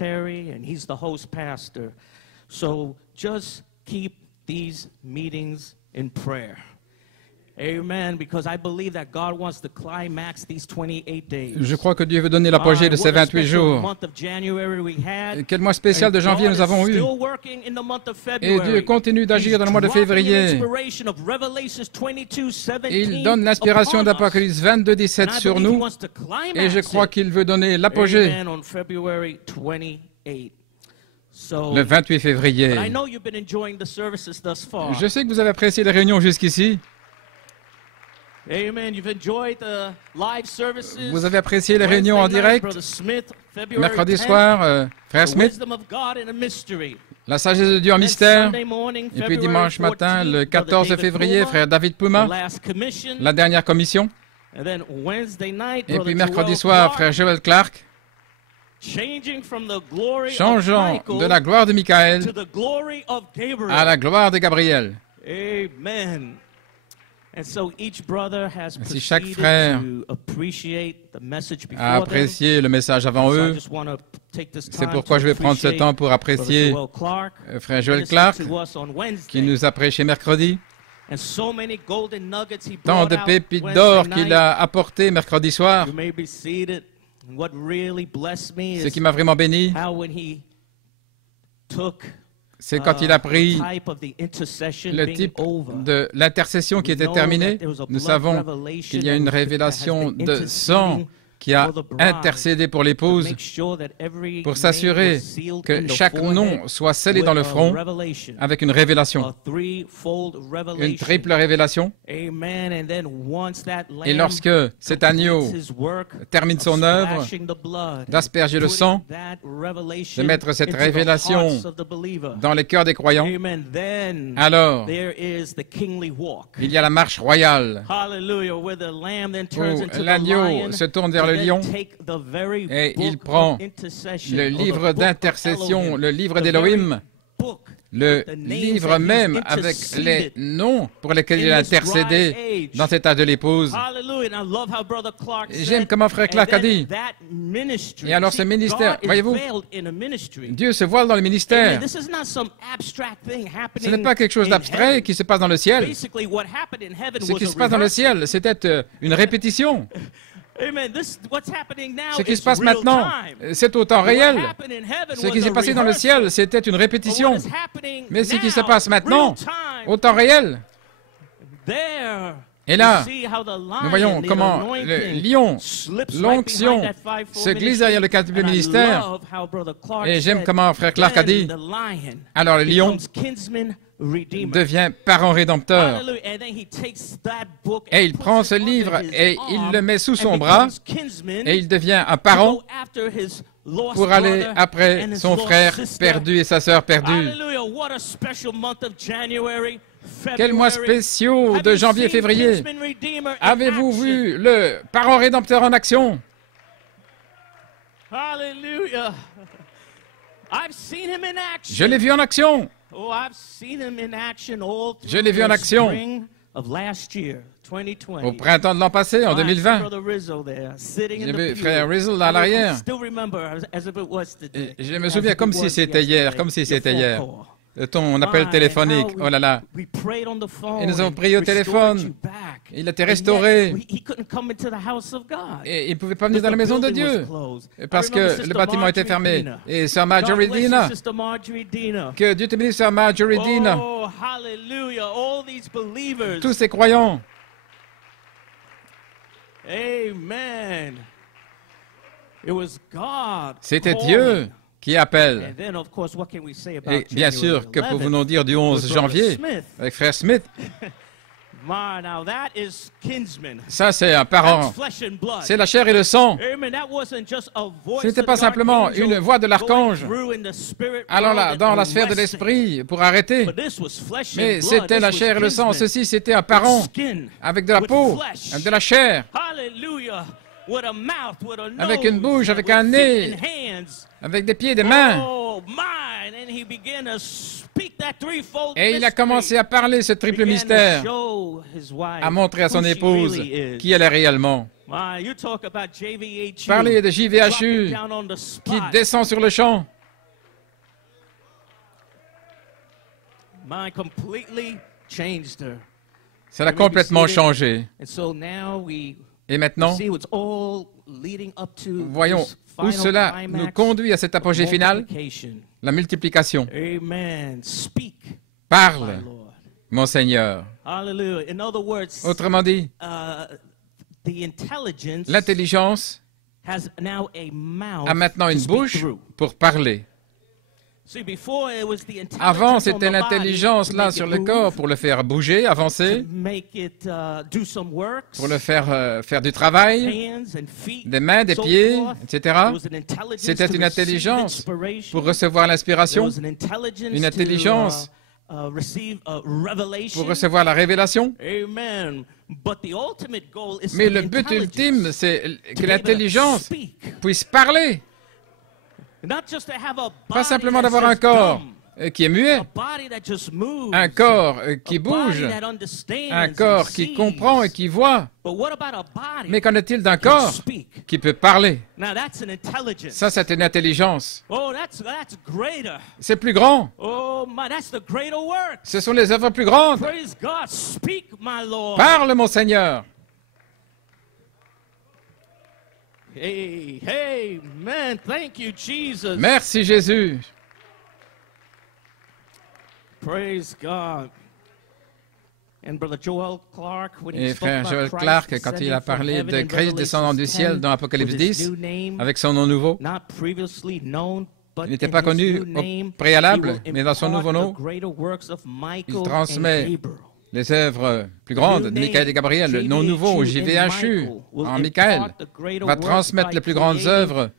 secretary, and he's the host pastor. So just keep these meetings in prayer. Amen, because I believe that God wants to climax these 28 days. Je crois que Dieu veut donner l'apogée de ces 28 jours. Quel mois spécial de janvier nous avons eu. Et Dieu continue d'agir dans le mois de février. Il donne l'inspiration d'Apocalypse 22, 17 sur nous. Et je crois qu'il veut donner l'apogée le 28 février. Je sais que vous avez apprécié les réunions jusqu'ici. Vous avez apprécié les réunions en direct. Mercredi soir, Frère Smith, la sagesse de Dieu en mystère. Et puis dimanche matin, le 14 février, Frère David Puma, la dernière commission. Et puis mercredi soir, Frère Joel Clark, changeant de la gloire de Michael à la gloire de Gabriel. Amen. Ainsi, chaque frère a apprécié le message avant eux. C'est pourquoi je vais prendre ce temps pour apprécier Frère Joel Clark, qui nous a prêché mercredi. Tant de pépites d'or qu'il a apporté mercredi soir. Ce qui m'a vraiment béni, c'est quand il a pris le type de l'intercession qui était terminée. Nous savons qu'il y a une révélation de sang qui a intercédé pour l'épouse pour s'assurer que chaque nom soit scellé dans le front avec une révélation, une triple révélation. Et lorsque cet agneau termine son œuvre, d'asperger le sang, de mettre cette révélation dans les cœurs des croyants, alors il y a la marche royale où l'agneau se tourne vers le lion et il prend le livre d'intercession, le livre d'Élohim, le livre même avec les noms pour lesquels il a intercédé dans cet âge de l'épouse. J'aime comment Frère Clark a dit. Et alors ce ministère, voyez-vous, Dieu se voile dans le ministère. Ce n'est pas quelque chose d'abstrait qui se passe dans le ciel. Ce qui se passe dans le ciel, c'était une répétition. Ce qui se passe maintenant, c'est au temps réel. Ce qui s'est passé dans le ciel, c'était une répétition. Mais ce qui se passe maintenant, au temps réel. Et là, nous voyons comment le lion, l'onction, se glisse derrière le quadruple ministère. Et j'aime comment Frère Clark a dit, alors le lion devient parent rédempteur. Et il prend ce livre et il le met sous son bras et il devient un parent pour aller après son frère perdu et sa sœur perdue. Quel mois spéciaux de janvier et février. Avez-vous vu le parent rédempteur en action? Je l'ai vu en action. Je l'ai vu en action au printemps de l'an passé, en 2020. J'ai vu Frère Rizzle à l'arrière. Je me souviens comme si c'était hier, ton appel téléphonique, oh là là. Et nous avons prié au téléphone. Il a été restauré. Et il ne pouvait pas venir dans la maison de Dieu parce que le bâtiment était fermé. Et Sœur Marjorie Dina, que Dieu te bénisse, Sœur Marjorie Dina. Tous ces croyants. C'était Dieu qui appelle. Et bien sûr, que pouvons-nous dire du 11 janvier avec Frère Smith? Ça, c'est un parent. C'est la chair et le sang. Ce n'était pas simplement une voix de l'archange allant là, dans la sphère de l'esprit pour arrêter. Mais c'était la chair et le sang. Ceci, c'était un parent avec de la peau, avec de la chair, avec une bouche, avec un nez, avec des pieds et des mains. Et il a commencé à parler ce triple mystère, à montrer à son épouse qui elle est réellement. Parlez de JVHU qui descend sur le champ. Ça l'a complètement changé. Et maintenant, voyons où cela nous conduit à cet apogée final, la multiplication. Parle, mon Seigneur. Autrement dit, l'intelligence a maintenant une bouche pour parler. Avant, c'était l'intelligence là sur le corps pour le faire bouger, avancer, pour le faire du travail, des mains, des pieds, etc. C'était une intelligence pour recevoir l'inspiration, une intelligence pour recevoir la révélation. Mais le but ultime, c'est que l'intelligence puisse parler. Pas simplement d'avoir un corps qui est muet, un corps qui bouge, un corps qui comprend et qui voit. Mais qu'en est-il d'un corps qui peut parler? Ça, c'est une intelligence. C'est plus grand. Ce sont les œuvres plus grandes. Parle, mon Seigneur. Amen. Thank you, Jesus. Merci, Jésus. Praise God. Et frère Joel Clark, quand il a parlé de Christ descendant du ciel dans Apocalypse 10, avec son nom nouveau, il n'était pas connu au préalable, mais dans son nouveau nom, il transmet les œuvres plus grandes de Michael et Gabriel, le nom nouveau, JVHU, en Michael, va transmettre les plus grandes œuvres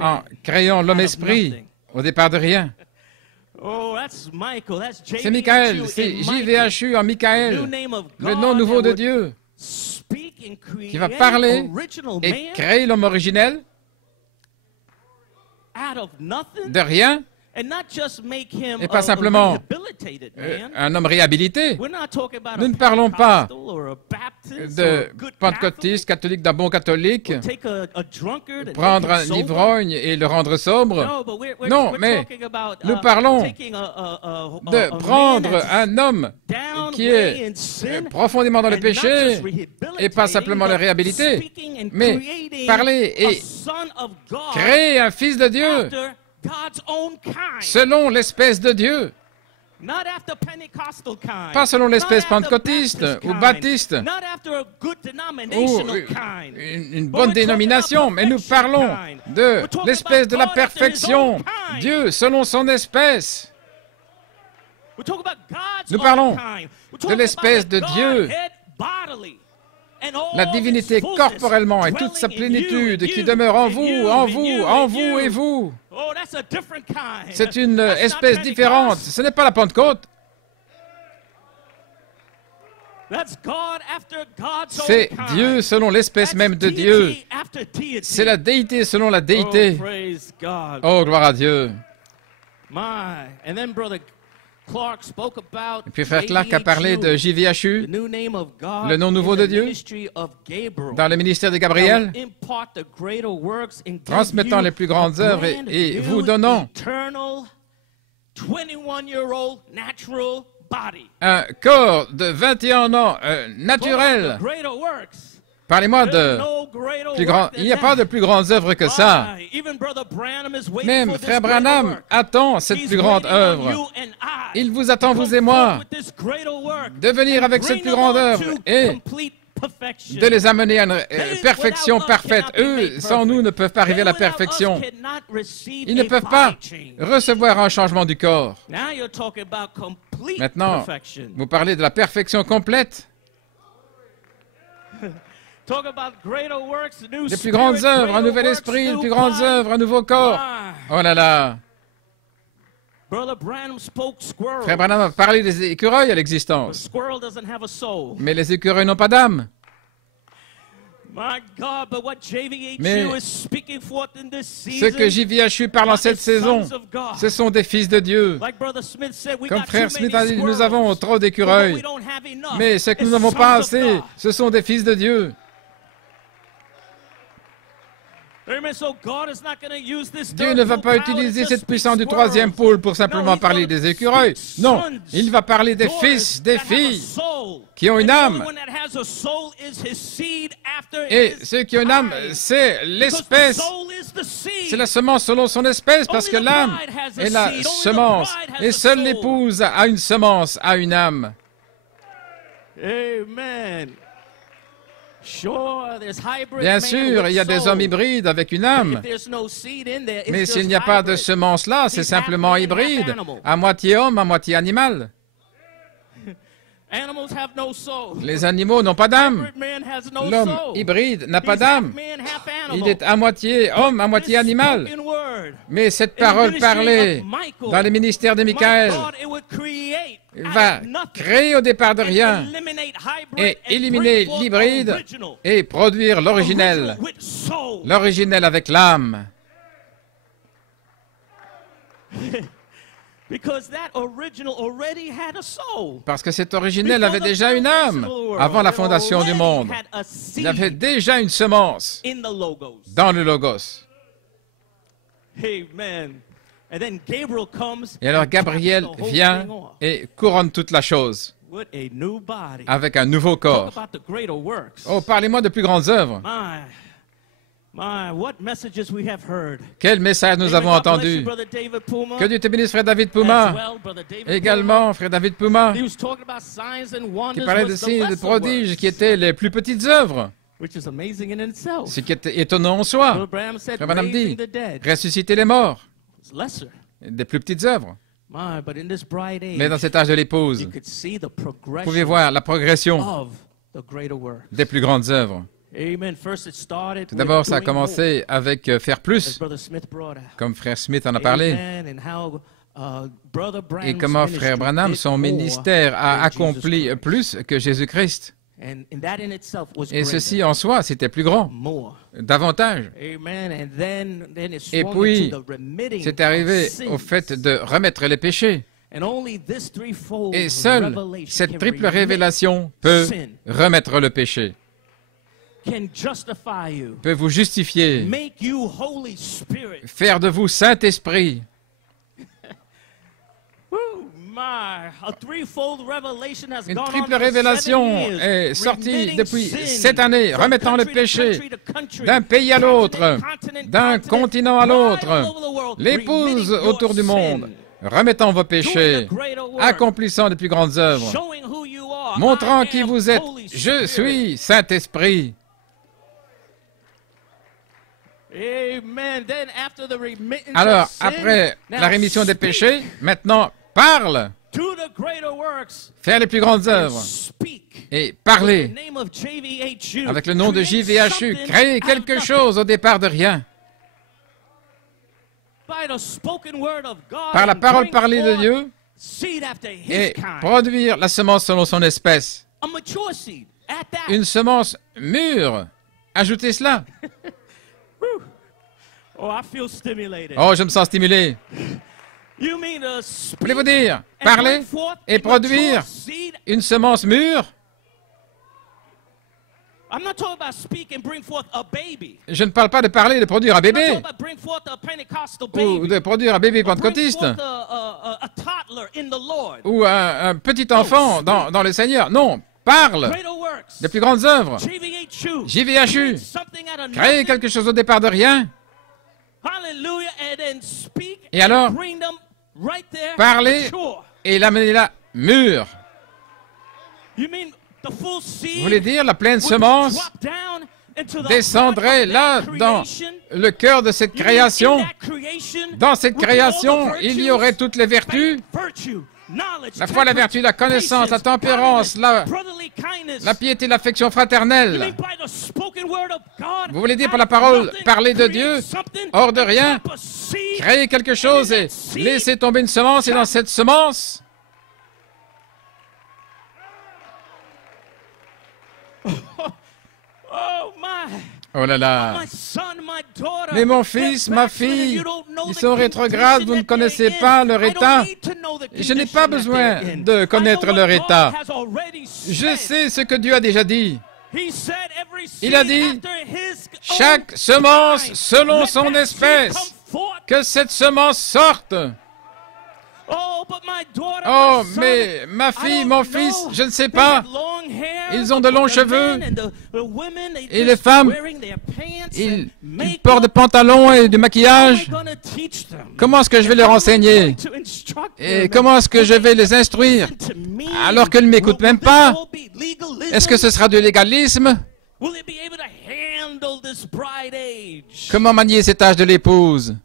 en créant l'homme-esprit au départ de rien. C'est Michael, c'est JVHU en Michael, le nom nouveau de Dieu, qui va parler et créer l'homme originel de rien. Et pas simplement un homme réhabilité. Nous ne parlons pas de pentecôtiste, catholique d'un bon catholique, prendre un ivrogne et le rendre sobre. Non, mais nous parlons de prendre un homme qui est profondément dans le péché et pas simplement le réhabiliter, mais parler et créer un fils de Dieu selon l'espèce de Dieu. Pas selon l'espèce pentecôtiste ou baptiste ou une bonne dénomination, mais nous parlons de l'espèce de la perfection. Dieu selon son espèce. Nous parlons de l'espèce de Dieu. La divinité corporellement et toute sa plénitude qui demeure en vous, en vous, en vous et vous. C'est une espèce différente. Ce n'est pas la Pentecôte. C'est Dieu selon l'espèce même de Dieu. C'est la déité selon la déité. Oh, gloire à Dieu. Et puis frère Clark a parlé de JVHU, le nom nouveau de Dieu, dans le ministère de Gabriel, transmettant les plus grandes œuvres et vous donnant un corps de 21 ans naturel. Parlez-moi de plus grand. Il n'y a pas de plus grandes œuvres que ça. Même Frère Branham attend cette plus grande œuvre. Il vous attend, vous et moi, de venir avec cette plus grande œuvre et de les amener à une perfection parfaite. Eux, sans nous, ne peuvent pas arriver à la perfection. Ils ne peuvent pas recevoir un changement du corps. Maintenant, vous parlez de la perfection complète. Les plus grandes œuvres, un nouvel esprit, les plus grandes œuvres, un nouveau corps. Oh là là. Frère Branham a parlé des écureuils à l'existence. Mais les écureuils n'ont pas d'âme. Mais ce que JVHU parle en cette saison, ce sont des fils de Dieu. Comme Frère Smith a dit, nous avons trop d'écureuils. Mais ce que nous n'avons pas assez, ce sont des fils de Dieu. Dieu ne va pas utiliser cette puissance du troisième pôle pour simplement parler des écureuils. Non, il va parler des fils, des filles qui ont une âme. Et ceux qui ont une âme, c'est l'espèce. C'est la semence selon son espèce, parce que l'âme est la semence. Et seule l'épouse a une semence, a une âme. Amen. Bien sûr, il y a des hommes hybrides avec une âme. Mais s'il n'y a pas de semence là, c'est simplement hybride, à moitié homme, à moitié animal. Les animaux n'ont pas d'âme. L'homme hybride n'a pas d'âme. Il est à moitié homme, à moitié animal. Mais cette parole parlée dans le ministère de Michael va créer au départ de rien et éliminer l'hybride et produire l'originel. L'originel avec l'âme. Parce que cet originel avait déjà une âme avant la fondation du monde. Il avait déjà une semence dans le Logos. Et alors Gabriel vient et couronne toute la chose avec un nouveau corps. Oh, parlez-moi de plus grandes œuvres. Quel message nous avons entendu. Que Dieu te bénisse, frère David Puma. Également, frère David Puma, qui parlait de signes et de prodiges qui étaient les plus petites œuvres. Ce qui est étonnant en soi. Frère Branham dit, ressusciter les morts. Des plus petites œuvres. Mais dans cet âge de l'épouse, vous pouvez voir la progression des plus grandes œuvres. Tout d'abord, ça a commencé avec faire plus, comme frère Smith en a parlé, et comment frère Branham, son ministère, a accompli plus que Jésus-Christ. Et ceci en soi, c'était plus grand, davantage. Et puis, c'est arrivé au fait de remettre les péchés. Et seule cette triple révélation peut remettre le péché, peut vous justifier, faire de vous Saint-Esprit. Une triple révélation est sortie depuis cette année, remettant le péché d'un pays à l'autre, d'un continent à l'autre, l'épouse autour du monde, remettant vos péchés, accomplissant les plus grandes œuvres, montrant qui vous êtes. Je suis Saint-Esprit. Alors, après la rémission des péchés, maintenant, parle. Faire les plus grandes œuvres. Et parler. Avec le nom de JVHU, créer quelque chose au départ de rien. Par la parole parlée de Dieu et produire la semence selon son espèce. Une semence mûre. Ajoutez cela. Oh, je me sens stimulé. Voulez-vous dire parler et produire une semence mûre? Je ne parle pas de parler et de produire un bébé ou de produire un bébé pentecôtiste ou un petit enfant dans le Seigneur. Non, parle des plus grandes œuvres. JVHU, créer quelque chose au départ de rien. Et alors, parler et l'amener là mûr. Vous voulez dire la pleine semence descendrait là dans le cœur de cette création? Dans cette création, il y aurait toutes les vertus. La foi, la vertu, la connaissance, la tempérance, la piété, l'affection fraternelle. Vous voulez dire par la parole, parler de Dieu, hors de rien, créer quelque chose et laisser tomber une semence, et dans cette semence, oh là là. Mais mon fils, ma fille, ils sont rétrogrades, vous ne connaissez pas leur état. Je n'ai pas besoin de connaître leur état. Je sais ce que Dieu a déjà dit. Il a dit, chaque semence selon son espèce, que cette semence sorte. Oh, mais ma fille, mon fils, je ne sais pas. Ils ont de longs cheveux. Et les femmes, ils portent des pantalons et du maquillage. Comment est-ce que je vais leur enseigner? Et comment est-ce que je vais les instruire? Alors qu'ils ne m'écoutent même pas. Est-ce que ce sera du légalisme? Comment manier cet âge de l'épouse?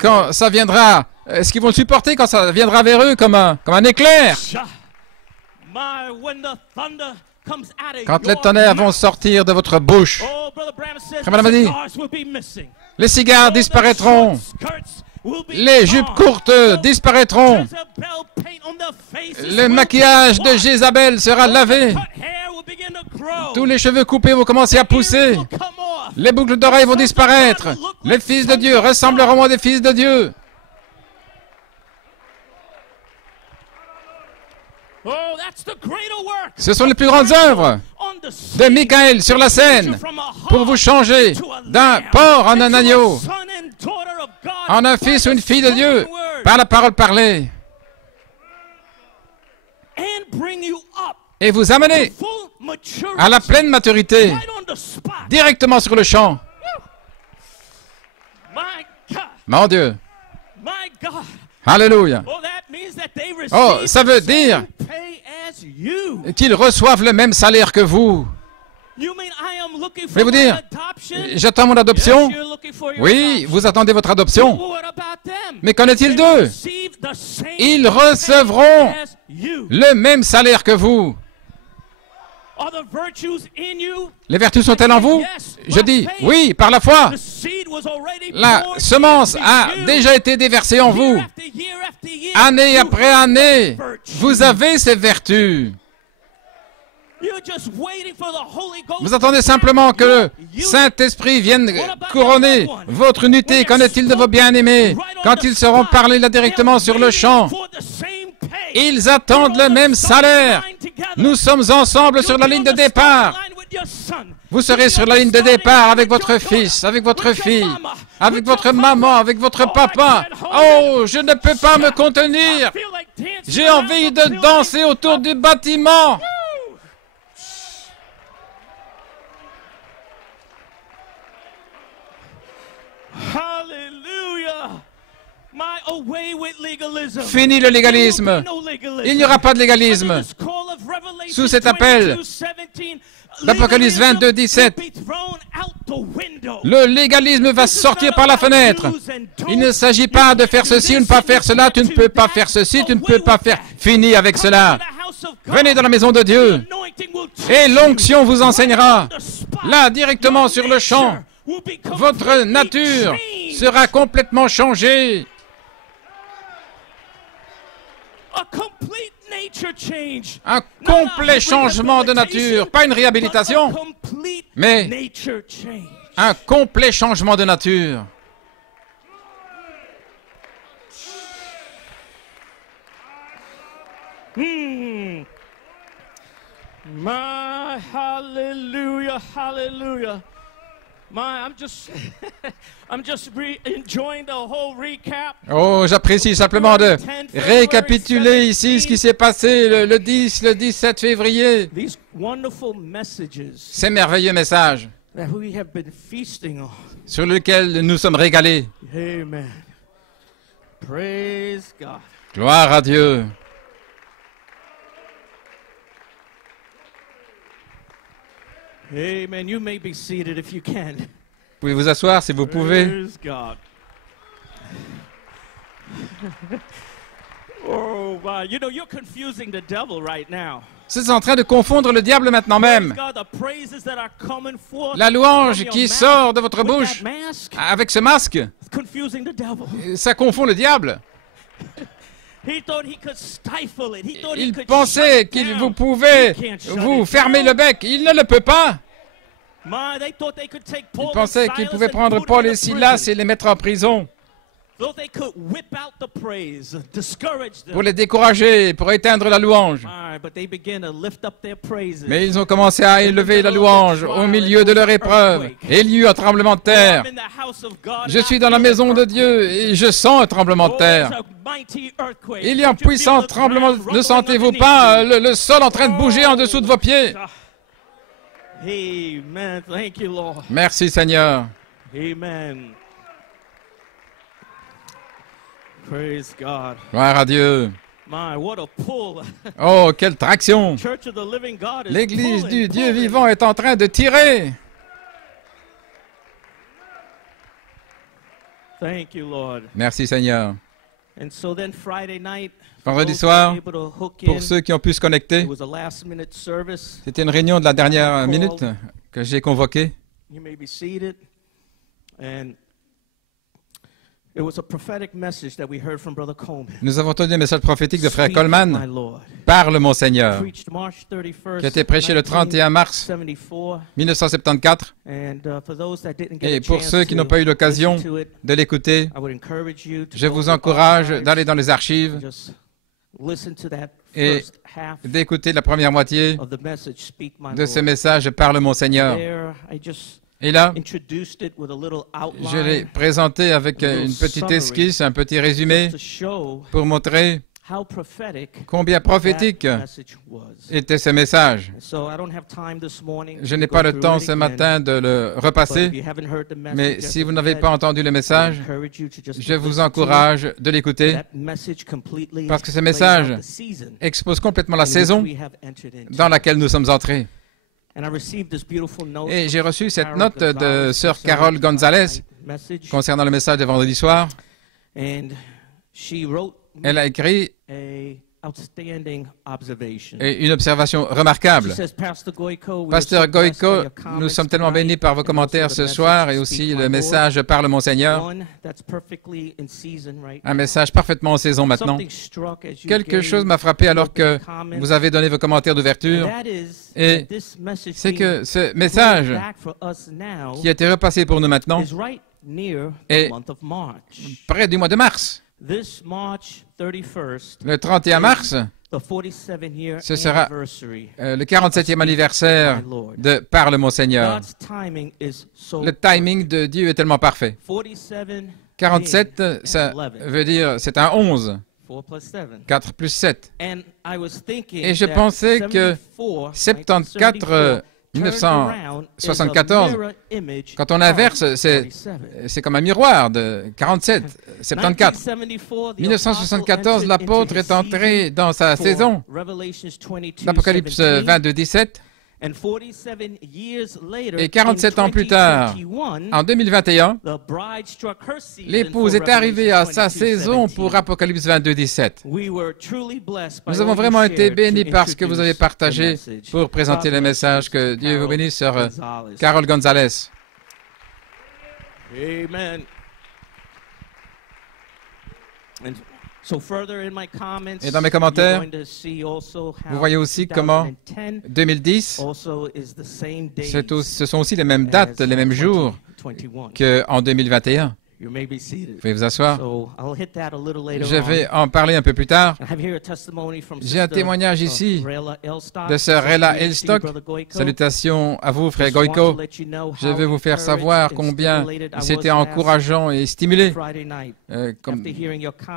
Quand ça viendra, est-ce qu'ils vont le supporter quand ça viendra vers eux comme un éclair? Quand les tonnerres vont sortir de votre bouche, Frère Branham a dit, les cigares disparaîtront. Les jupes courtes disparaîtront. Le maquillage de Jézabel sera lavé. Tous les cheveux coupés vont commencer à pousser. Les boucles d'oreilles vont disparaître. Les fils de Dieu ressembleront à des fils de Dieu. Ce sont les plus grandes œuvres de Michael sur la scène pour vous changer d'un porc en un agneau, en un fils ou une fille de Dieu, par la parole parlée, et vous amener à la pleine maturité, directement sur le champ. Mon Dieu! Alléluia! Oh, ça veut dire qu'ils reçoivent le même salaire que vous. Voulez-vous dire, j'attends mon adoption? Oui, vous attendez votre adoption. Mais qu'en est-il d'eux? Ils recevront le même salaire que vous. Les vertus sont-elles en vous? Je dis, oui, par la foi. La semence a déjà été déversée en vous. Année après année, vous avez ces vertus. Vous attendez simplement que le Saint-Esprit vienne couronner votre unité. Qu'en est-il de vos bien-aimés? Quand ils seront parlés là directement sur le champ, ils attendent le même salaire. Nous sommes ensemble sur la ligne de départ. Vous serez sur la ligne de départ avec votre fils, avec votre fille, avec votre maman, avec votre papa. Oh, je ne peux pas me contenir. J'ai envie de danser autour du bâtiment. Fini le légalisme. Il n'y aura pas de légalisme. Sous cet appel d'Apocalypse 22, 17, le légalisme va sortir par la fenêtre. Il ne s'agit pas de faire ceci ou ne pas faire cela. Tu ne peux pas faire ceci, tu ne peux pas faire. Fini avec cela. Venez dans la maison de Dieu et l'onction vous enseignera. Là, directement sur le champ, votre nature sera complètement changée. Un complet changement de nature, pas une réhabilitation, mais un complet changement de nature. My hallelujah, hallelujah. Oh, j'apprécie simplement de récapituler ici ce qui s'est passé le 17 février. Ces merveilleux messages sur lesquels nous sommes régalés. Amen. Praise God. Gloire à Dieu. Amen. You may be seated if you can. Vous pouvez vous asseoir si vous pouvez. Praise God. Oh, wow. You know, you're confusing the devil right now. C'est en train de confondre le diable maintenant même. La louange qui sort de votre bouche avec ce masque, ça confond le diable. Il pensait qu'il vous pouvait vous fermer le bec. Il ne le peut pas. Il pensait qu'il pouvait prendre Paul et Silas et les mettre en prison. pour les décourager, pour éteindre la louange. Mais ils ont commencé à élever la louange au milieu de leur épreuve. Et il y eut un tremblement de terre. Je suis dans la maison de Dieu et je sens un tremblement de terre. Il y a un puissant tremblement. Ne sentez-vous pas le sol en train de bouger en dessous de vos pieds? Merci Seigneur. Amen. Praise God. Gloire à Dieu. My, what a pull. Oh, quelle traction! L'Église du Dieu vivant est en train de tirer. Thank you, Lord. Merci Seigneur. And so then Friday night, vendredi soir, pour ceux qui ont pu se connecter, c'était une réunion de la dernière minute que j'ai convoquée. You may be seated. And it was a prophetic message that we heard from Brother Coleman. Nous avons entendu un message prophétique de Frère Coleman. Parle mon Seigneur, qui a été prêché le 31 mars 1974. Et pour ceux qui n'ont pas eu l'occasion de l'écouter, je vous encourage d'aller dans les archives et d'écouter la première moitié de ce message « Parle mon Seigneur ». Et là, je l'ai présenté avec une petite esquisse, un petit résumé pour montrer combien prophétique était ce message. Je n'ai pas le temps ce matin de le repasser, mais si vous n'avez pas entendu le message, je vous encourage de l'écouter, parce que ce message expose complètement la saison dans laquelle nous sommes entrés. Et j'ai reçu cette note de sœur Carol Gonzalez concernant le message de vendredi soir. Elle a écrit une observation remarquable. Pasteur Goïko, nous sommes tellement bénis par vos commentaires ce soir et aussi le message « Parle mon Seigneur ». Un message parfaitement en saison maintenant. Quelque chose m'a frappé alors que vous avez donné vos commentaires d'ouverture. Et c'est que ce message qui a été repassé pour nous maintenant est près du mois de mars. Le 31 mars, ce sera le 47e anniversaire de Parle mon Seigneur. Le timing de Dieu est tellement parfait. 47, ça veut dire c'est un 11. 4 plus 7. Et je pensais que 74, 1974, quand on inverse, c'est comme un miroir de 47, 74. 1974, l'apôtre est entré dans sa saison. L'Apocalypse 22, 17. Et 47 ans plus tard, en 2021, l'épouse est arrivée à sa saison pour Apocalypse 22, 17. Nous avons vraiment été bénis parce que vous avez partagé pour présenter le message. Que Dieu vous bénisse, sœur Carol Gonzalez. Amen. Et dans mes commentaires, vous voyez aussi comment 2010, ce sont aussi les mêmes dates, les mêmes jours qu'en 2021. Vous pouvez vous asseoir. Je vais en parler un peu plus tard. J'ai un témoignage ici de sœur Rella Elstock. Salutations à vous, frère Goïko. Je veux vous faire savoir combien c'était encourageant et stimulé. Comme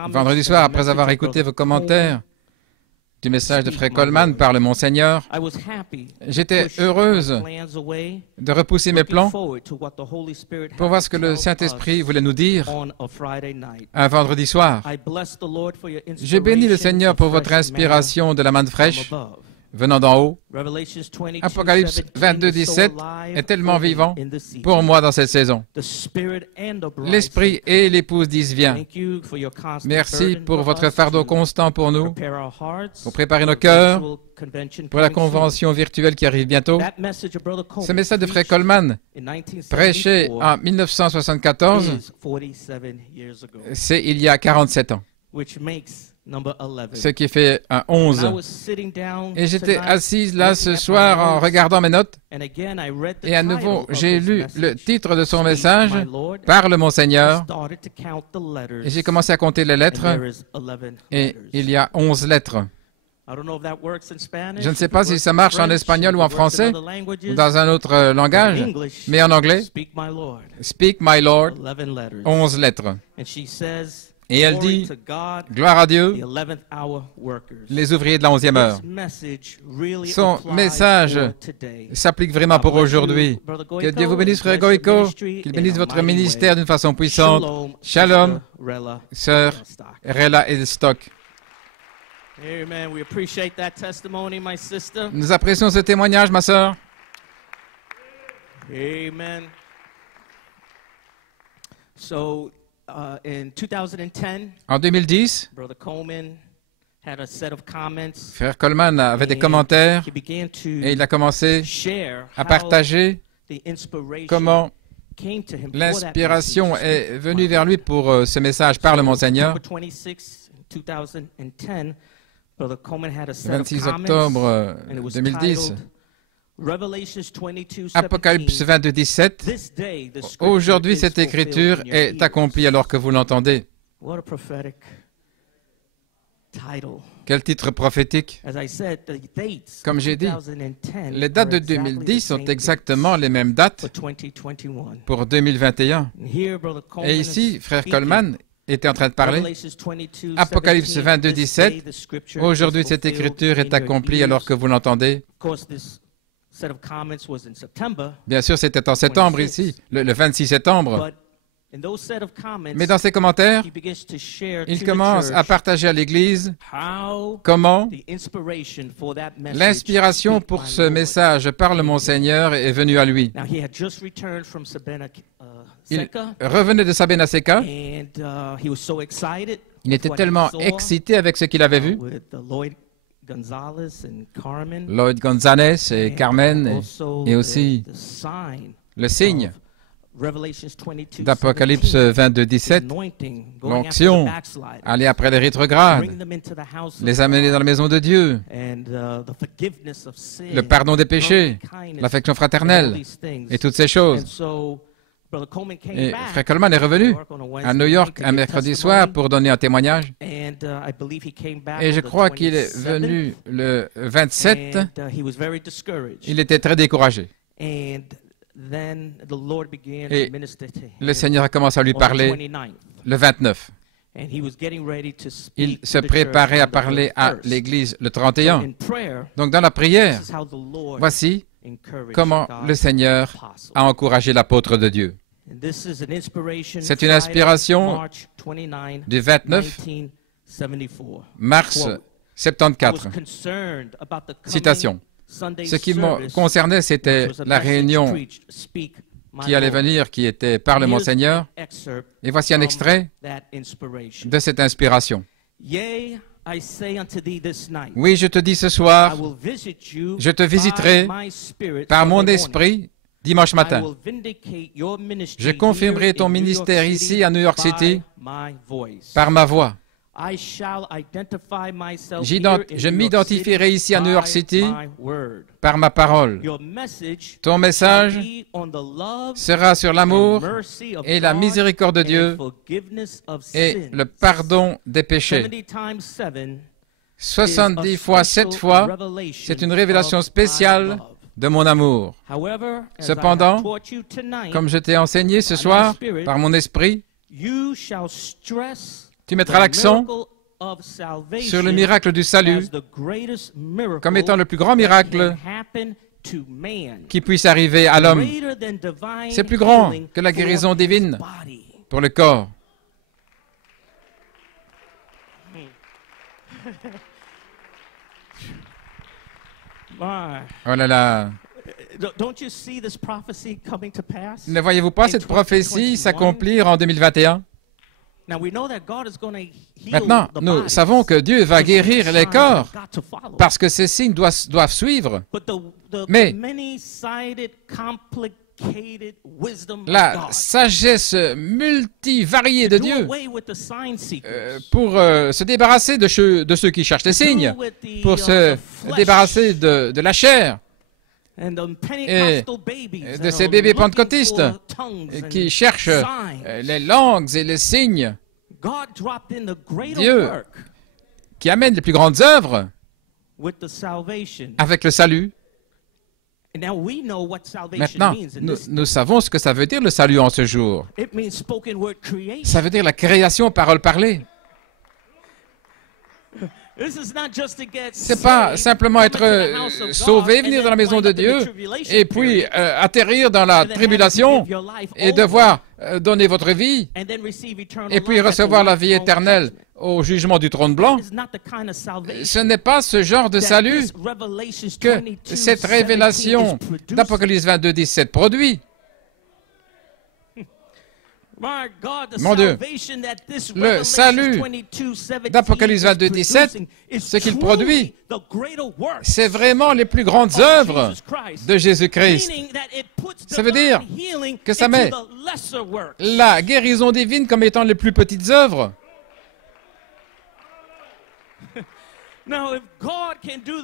vendredi soir, après avoir écouté vos commentaires du message de frère Coleman, Parle mon Seigneur, j'étais heureuse de repousser mes plans pour voir ce que le Saint-Esprit voulait nous dire un vendredi soir. Je bénis le Seigneur pour votre inspiration de la manne fraîche venant d'en haut. Apocalypse 22, 17 est tellement vivant pour moi dans cette saison. L'Esprit et l'Épouse disent viens. Merci pour votre fardeau constant pour nous, pour préparer nos cœurs pour la convention virtuelle qui arrive bientôt. Ce message de frère Coleman, prêché en 1974, c'est il y a 47 ans. ce qui fait un 11. Et j'étais assise là ce soir en regardant mes notes. Et à nouveau, j'ai lu le titre de son message, « Parle mon Seigneur ». Et j'ai commencé à compter les lettres. Et il y a 11 lettres. Je ne sais pas si ça marche en espagnol ou en français, ou dans un autre langage, mais en anglais, « Speak, my Lord », 11 lettres. Et elle dit, gloire à Dieu, les ouvriers de la 11e heure. Son message s'applique vraiment pour aujourd'hui. Que Dieu vous bénisse, frère Goïko, qu'il bénisse votre ministère d'une façon puissante. Shalom, sœur Rella Edstock. Nous apprécions ce témoignage, ma sœur. Amen. So, en 2010, frère Coleman avait des commentaires et il a commencé à partager comment l'inspiration est venue vers lui pour ce message par le Monseigneur. Le 26 octobre 2010, Apocalypse 22, 17. Aujourd'hui, cette écriture est accomplie alors que vous l'entendez. Quel titre prophétique! Comme j'ai dit, les dates de 2010 sont exactement les mêmes dates pour 2021. Et ici, frère Coleman était en train de parler. Apocalypse 22, 17. Aujourd'hui, cette écriture est accomplie alors que vous l'entendez. Bien sûr, c'était en septembre ici, le 26 septembre. Mais dans ses commentaires, il commence à partager à l'Église comment l'inspiration pour ce message par le Monseigneur est venue à lui. Il revenait de Sabena Seca. Il était tellement excité avec ce qu'il avait vu. Lloyd Gonzalez et Carmen, et aussi le signe d'Apocalypse 22, 17, l'onction, aller après les rétrogrades, les amener dans la maison de Dieu, le pardon des péchés, l'affection fraternelle, et toutes ces choses. Et frère Coleman est revenu à New York un mercredi soir pour donner un témoignage. Et je crois qu'il est venu le 27. Il était très découragé. Et le Seigneur a commencé à lui parler le 29. Il se préparait à parler à l'Église le 31. Donc dans la prière, voici comment le Seigneur a encouragé l'apôtre de Dieu. C'est une inspiration du 29 mars 74. Citation. Ce qui me concernait, c'était la réunion qui allait venir, qui était par le Monseigneur. Et voici un extrait de cette inspiration. Oui, je te dis ce soir, je te visiterai par mon esprit dimanche matin. Je confirmerai ton ministère ici à New York City par ma voix. Je m'identifierai ici à New York City par ma parole. Ton message sera sur l'amour et la miséricorde de Dieu et le pardon des péchés. 70 fois, 7 fois, c'est une révélation spéciale de mon amour. Cependant, comme je t'ai enseigné ce soir par mon esprit, tu mettras l'accent sur le miracle du salut comme étant le plus grand miracle qui puisse arriver à l'homme. C'est plus grand que la guérison divine pour le corps. Oh là là. Ne voyez-vous pas cette prophétie s'accomplir en 2021? Maintenant, nous savons que Dieu va guérir les corps parce que ces signes doivent suivre. Mais la sagesse multivariée de Dieu pour se débarrasser de ceux qui cherchent les signes, pour se débarrasser de la chair et de ces bébés pentecôtistes qui cherchent les langues et les signes. Dieu qui amène les plus grandes œuvres avec le salut. Maintenant, nous savons ce que ça veut dire le salut en ce jour. Ça veut dire la création parole parlée. C'est pas simplement être sauvé, venir dans la maison de Dieu et puis atterrir dans la tribulation et devoir donner votre vie et puis recevoir la vie éternelle au jugement du trône blanc. Ce n'est pas ce genre de salut que cette révélation d'Apocalypse 22, 17 produit. Mon Dieu, le salut d'Apocalypse 22, 17, ce qu'il produit, c'est vraiment les plus grandes œuvres de Jésus-Christ. Ça veut dire que ça met la guérison divine comme étant les plus petites œuvres.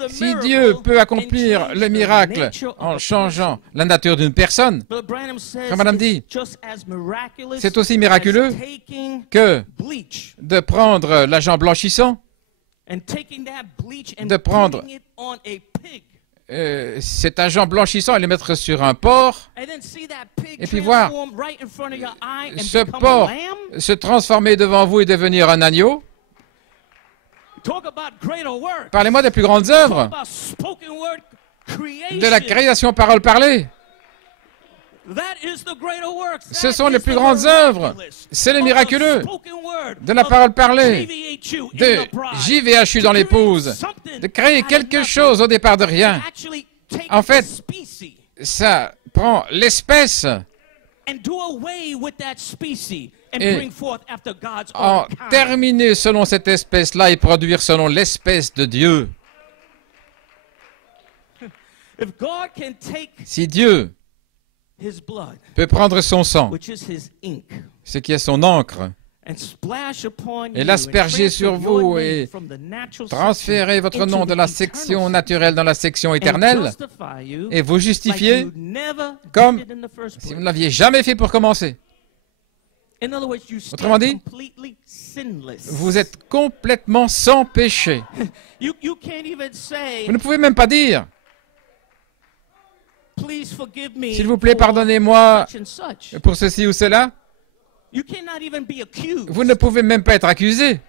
Si Dieu peut accomplir le miracle en changeant la nature d'une personne, comme Madame dit, c'est aussi miraculeux que de prendre l'agent blanchissant, de prendre cet agent blanchissant et le mettre sur un porc, et puis voir ce porc se transformer devant vous et devenir un agneau. Parlez-moi des plus grandes œuvres, de la création parole parlée. Ce sont les plus grandes œuvres. C'est le miraculeux de la parole parlée, de JVHU dans l'épouse, de créer quelque chose au départ de rien. En fait, ça prend l'espèce et en terminer selon cette espèce-là et produire selon l'espèce de Dieu. Si Dieu peut prendre son sang, ce qui est son encre, et l'asperger sur vous et transférer votre nom de la section naturelle dans la section éternelle et vous justifier comme si vous ne l'aviez jamais fait pour commencer. Autrement dit, vous êtes complètement sans péché. Vous ne pouvez même pas dire « S'il vous plaît, pardonnez-moi pour ceci ou cela ». Vous ne pouvez même pas être accusé.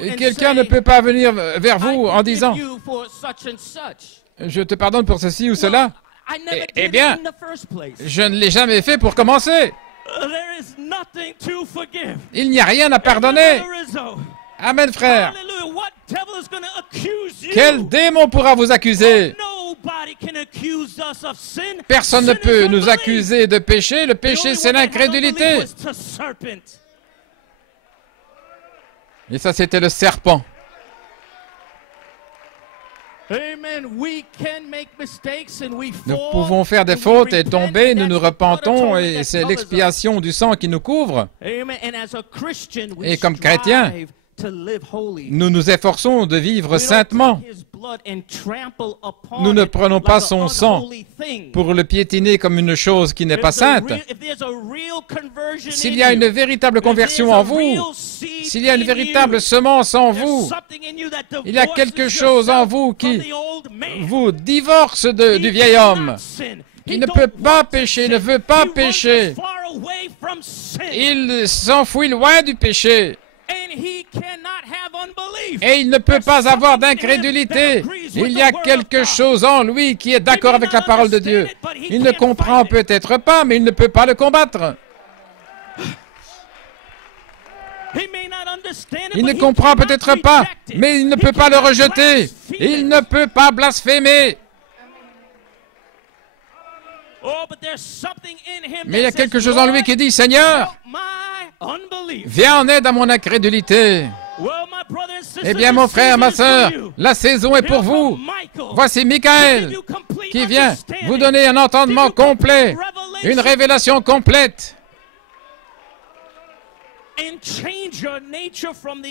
Et quelqu'un ne peut pas venir vers vous en disant « Je te pardonne pour ceci ou cela ». Eh bien, je ne l'ai jamais fait pour commencer. Il n'y a rien à pardonner. Amen, frère. Quel démon pourra vous accuser? Personne ne peut nous accuser de péché. Le péché, c'est l'incrédulité. Et ça, c'était le serpent. Nous pouvons faire des fautes et tomber, nous nous repentons et c'est l'expiation du sang qui nous couvre. Et comme chrétiens, nous nous efforçons de vivre saintement. Nous ne prenons pas son sang pour le piétiner comme une chose qui n'est pas sainte. S'il y a une véritable conversion en vous, s'il y a une véritable semence en vous, il y a quelque chose en vous qui vous divorce du vieil homme. Il ne peut pas pécher, il ne veut pas pécher. Il s'enfuit loin du péché. Et il ne peut pas avoir d'incrédulité. Il y a quelque chose en lui qui est d'accord avec la parole de Dieu. Il ne comprend peut-être pas, mais il ne peut pas le combattre. Il ne comprend peut-être pas, mais il ne peut pas le rejeter. Il ne peut pas blasphémer. Mais il y a quelque chose en lui qui dit, Seigneur, viens en aide à mon incrédulité. Eh bien, mon frère, ma sœur, la saison est pour vous. Voici Michael qui vient vous donner un entendement complet, une révélation complète.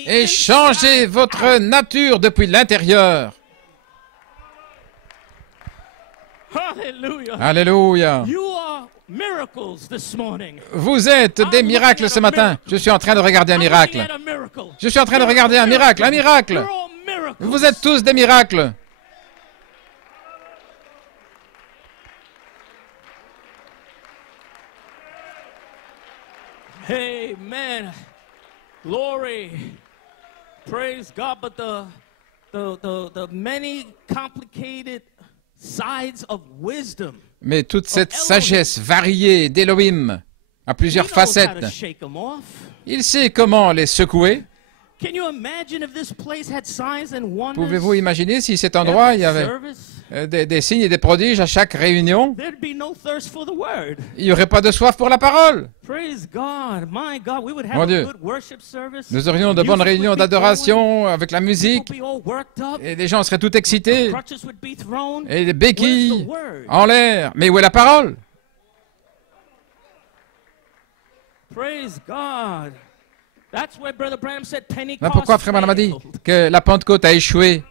Et changez votre nature depuis l'intérieur. Alléluia. Vous êtes des miracles ce matin. Je suis en train de regarder un miracle. Je suis en train de regarder un miracle, un miracle. Vous êtes tous des miracles. Amen. Glory. Praise God. But the many complicated sides of wisdom. Mais toute cette sagesse variée d'Élohim a plusieurs facettes. Il sait comment les secouer. Pouvez-vous imaginer si cet endroit, il y avait des signes et des prodiges à chaque réunion? Il n'y aurait pas de soif pour la parole. Mon Dieu, nous aurions de bonnes réunions d'adoration avec la musique et les gens seraient tout excités et des béquilles en l'air. Mais où est la parole? Mais pourquoi Frère Branham a dit que la Pentecôte a échoué?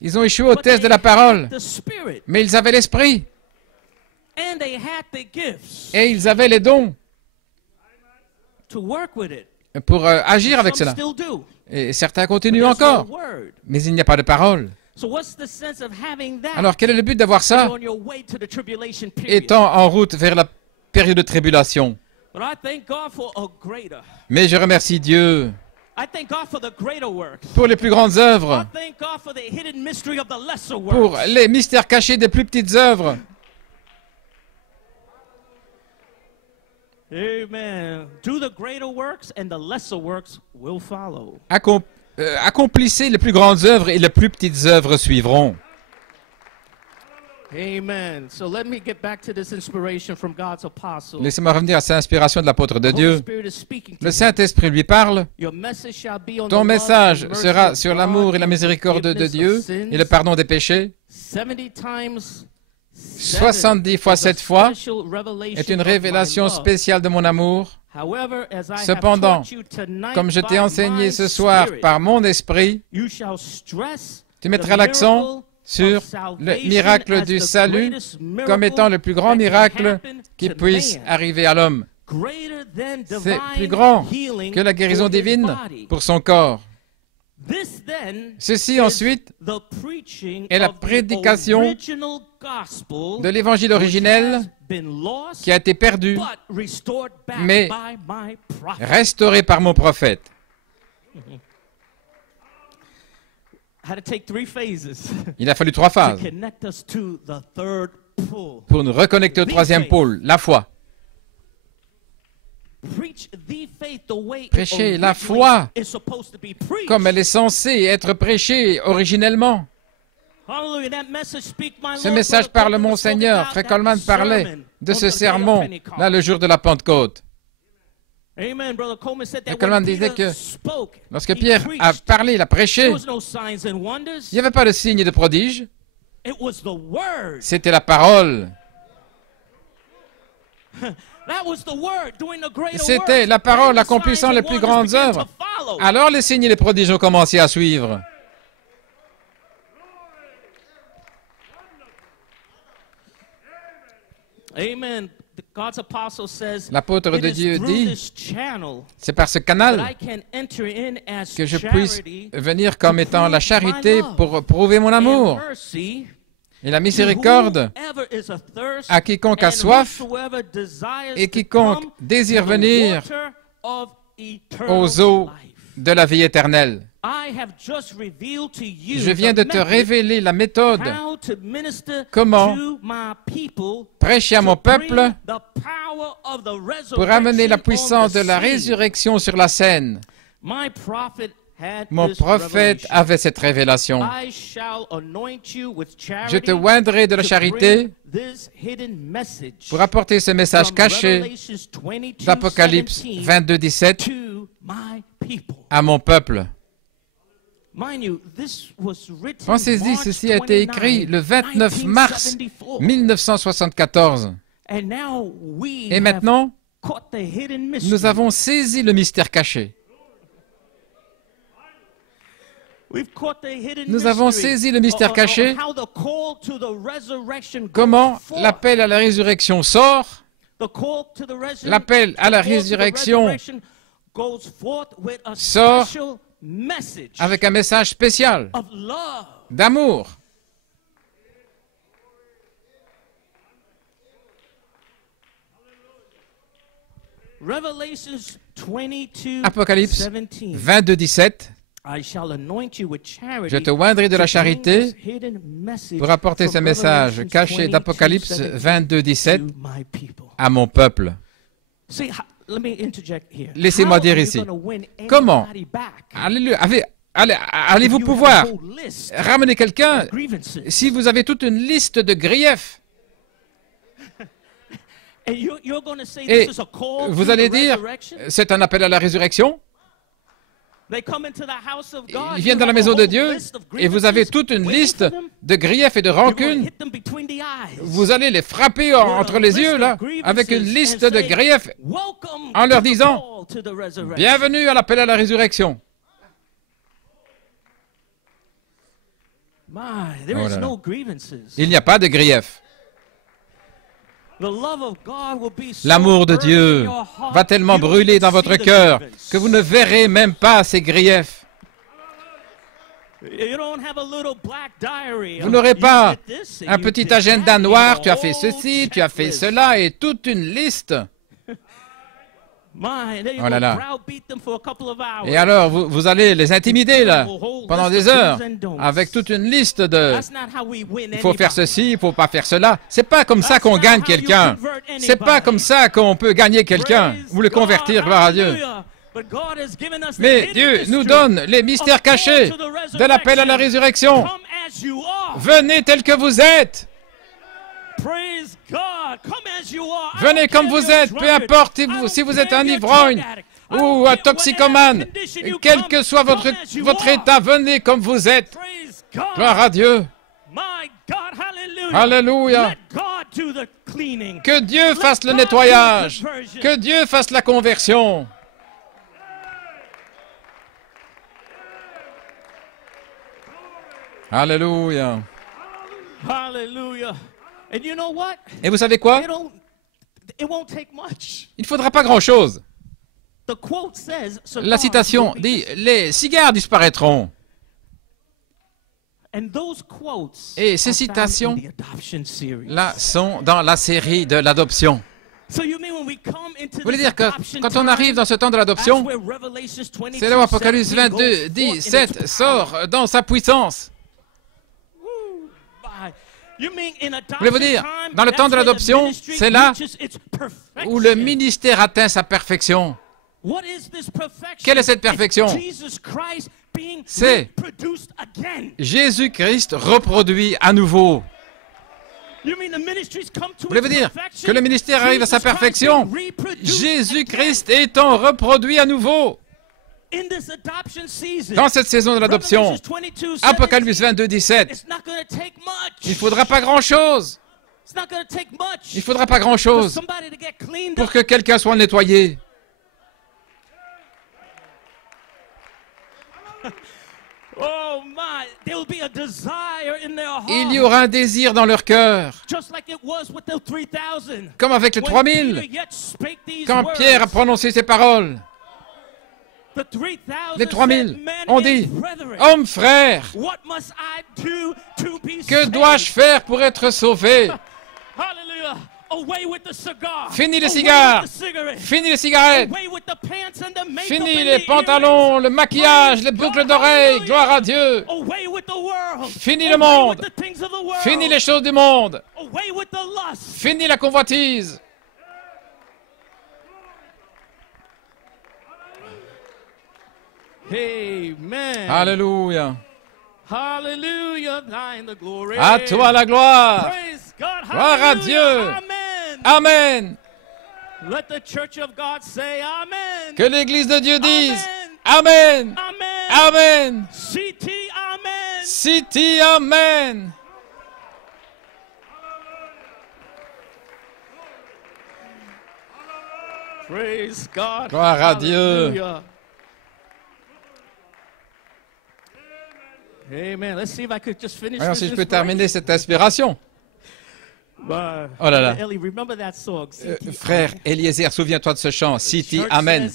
Ils ont échoué au test de la parole, mais ils avaient l'esprit et ils avaient les dons pour agir avec cela. Et certains continuent encore, mais il n'y a pas de parole. Alors quel est le but d'avoir ça étant en route vers la période de tribulation? Mais je remercie Dieu pour les plus grandes œuvres, pour les mystères cachés des plus petites œuvres. Accomplissez les plus grandes œuvres et les plus petites œuvres suivront. Amen. So let me get back to this inspiration from God's apostle. Laissez-moi revenir à cette inspiration de l'apôtre de Dieu. Le Saint-Esprit lui parle. Ton message sera sur l'amour et la miséricorde de Dieu et le pardon des péchés. 70 fois 7 fois est une révélation spéciale de mon amour. Cependant, comme je t'ai enseigné ce soir par mon esprit, tu mettras l'accent sur le miracle du salut comme étant le plus grand miracle qui puisse arriver à l'homme. C'est plus grand que la guérison divine pour son corps. Ceci ensuite est la prédication de l'évangile originel qui a été perdu, mais restauré par mon prophète. Il a fallu 3 phases pour nous reconnecter au troisième pôle, la foi. Prêchez la foi comme elle est censée être prêchée originellement. Ce message parle mon Seigneur. Frère Coleman parlait de ce sermon là le jour de la Pentecôte. Frère Coleman disait que lorsque Pierre a parlé, il a prêché, il n'y avait pas de signes et de prodiges. C'était la parole. C'était la parole accomplissant les plus grandes œuvres. Alors les signes et les prodiges ont commencé à suivre. L'apôtre de Dieu dit, c'est par ce canal que je puisse venir comme étant la charité pour prouver mon amour. Et la miséricorde à quiconque a soif et quiconque désire venir aux eaux de la vie éternelle. Je viens de te révéler la méthode, comment prêcher à mon peuple pour amener la puissance de la résurrection sur la scène. Mon prophète avait cette révélation. Je te oindrai de la charité pour apporter ce message caché d'Apocalypse 22, 17 à mon peuple. Pensez-y, ceci a été écrit le 29 mars 1974. Et maintenant, nous avons saisi le mystère caché. Nous avons saisi le mystère caché, comment l'appel à la résurrection sort. L'appel à la résurrection sort avec un message spécial d'amour. Apocalypse 22, 17. Je te oindrai de la charité pour apporter ce message caché d'Apocalypse 22, 17 à mon peuple. Laissez-moi dire ici, comment allez-vous pouvoir ramener quelqu'un si vous avez toute une liste de griefs? Et vous allez dire, c'est un appel à la résurrection? Ils viennent dans la maison de Dieu et vous avez toute une liste de griefs et de rancunes. Vous allez les frapper entre les yeux, là, avec une liste de griefs en leur disant « Bienvenue à l'appel à la résurrection ». Il n'y a pas de griefs. L'amour de Dieu va tellement brûler dans votre cœur que vous ne verrez même pas ces griefs. Vous n'aurez pas un petit agenda noir, tu as fait ceci, tu as fait cela, et toute une liste. Oh là là. Et alors, vous allez les intimider là, pendant des heures, avec toute une liste de... Il faut faire ceci, il ne faut pas faire cela. C'est pas comme ça qu'on gagne quelqu'un. C'est pas comme ça qu'on peut gagner quelqu'un ou le convertir, gloire à Dieu. Mais Dieu nous donne les mystères cachés de l'appel à la résurrection. Venez tel que vous êtes. Venez comme vous êtes, peu importe si vous êtes un ivrogne ou un toxicomane, quel que soit votre état, venez comme vous êtes. Gloire à Dieu. Alléluia. Que Dieu fasse le nettoyage, que Dieu fasse la conversion. Alléluia. Alléluia. Et vous savez quoi? Il ne faudra pas grand-chose. La citation dit « Les cigares disparaîtront ». Et ces citations-là sont dans la série de l'adoption. Vous voulez dire que quand on arrive dans ce temps de l'adoption, c'est là où Apocalypse 22, 17 sort dans sa puissance. Voulez-vous dire, dans le temps de l'adoption, c'est là où le ministère atteint sa perfection. Quelle est cette perfection? C'est Jésus-Christ reproduit à nouveau. Voulez-vous dire que le ministère arrive à sa perfection? Jésus-Christ étant reproduit à nouveau. Dans cette saison de l'adoption, Apocalypse 22, 17, il ne faudra pas grand-chose. Il ne faudra pas grand-chose pour que quelqu'un soit nettoyé. Il y aura un désir dans leur cœur, comme avec les 3000, quand Pierre a prononcé ces paroles. Les 3000 ont dit, « Homme, frère, que dois-je faire pour être sauvé? » Fini les cigares, fini les cigarettes, fini les pantalons, le maquillage, les boucles d'oreilles, gloire à Dieu. Fini le monde, fini les choses du monde, fini la convoitise. Amen. Alléluia. Hallelujah, thine the glory. À toi la gloire. Praise God. Gloire à Dieu. Amen. Amen. Let the church of God say amen. Que l'Église de Dieu dise Amen. Amen. Amen. CT, Amen. City, Amen. Praise God. Gloire à Dieu. Hallelujah. Amen. Let's see if I could just finish Voyons this si je peux terminer cette inspiration. Oh là là. Ellie, remember that song? Frère Eliezer, souviens-toi de ce chant. City, Amen.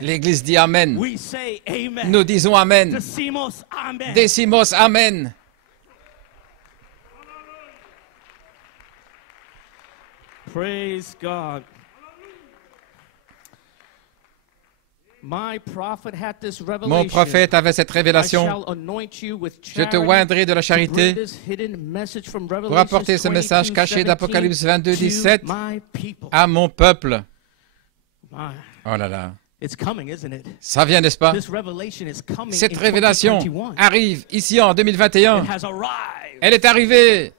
L'Église dit Amen. We say amen. Nous disons Amen. Decimos, amen. Décimos, Amen. Praise God. My prophet had this revelation. Mon prophète avait cette I révélation. shall anoint you with Je te charity oindrai de la to bring charité this hidden message from pour Revelation apporter ce message caché 22:17 d'Apocalypse 22, 17 to my people. à mon peuple. My, Oh là là. it's coming, isn't it? Ça vient, n'est-ce pas? This revelation is coming Cette in révélation 2021. arrive ici en 2021. It has arrived. Elle est arrivée.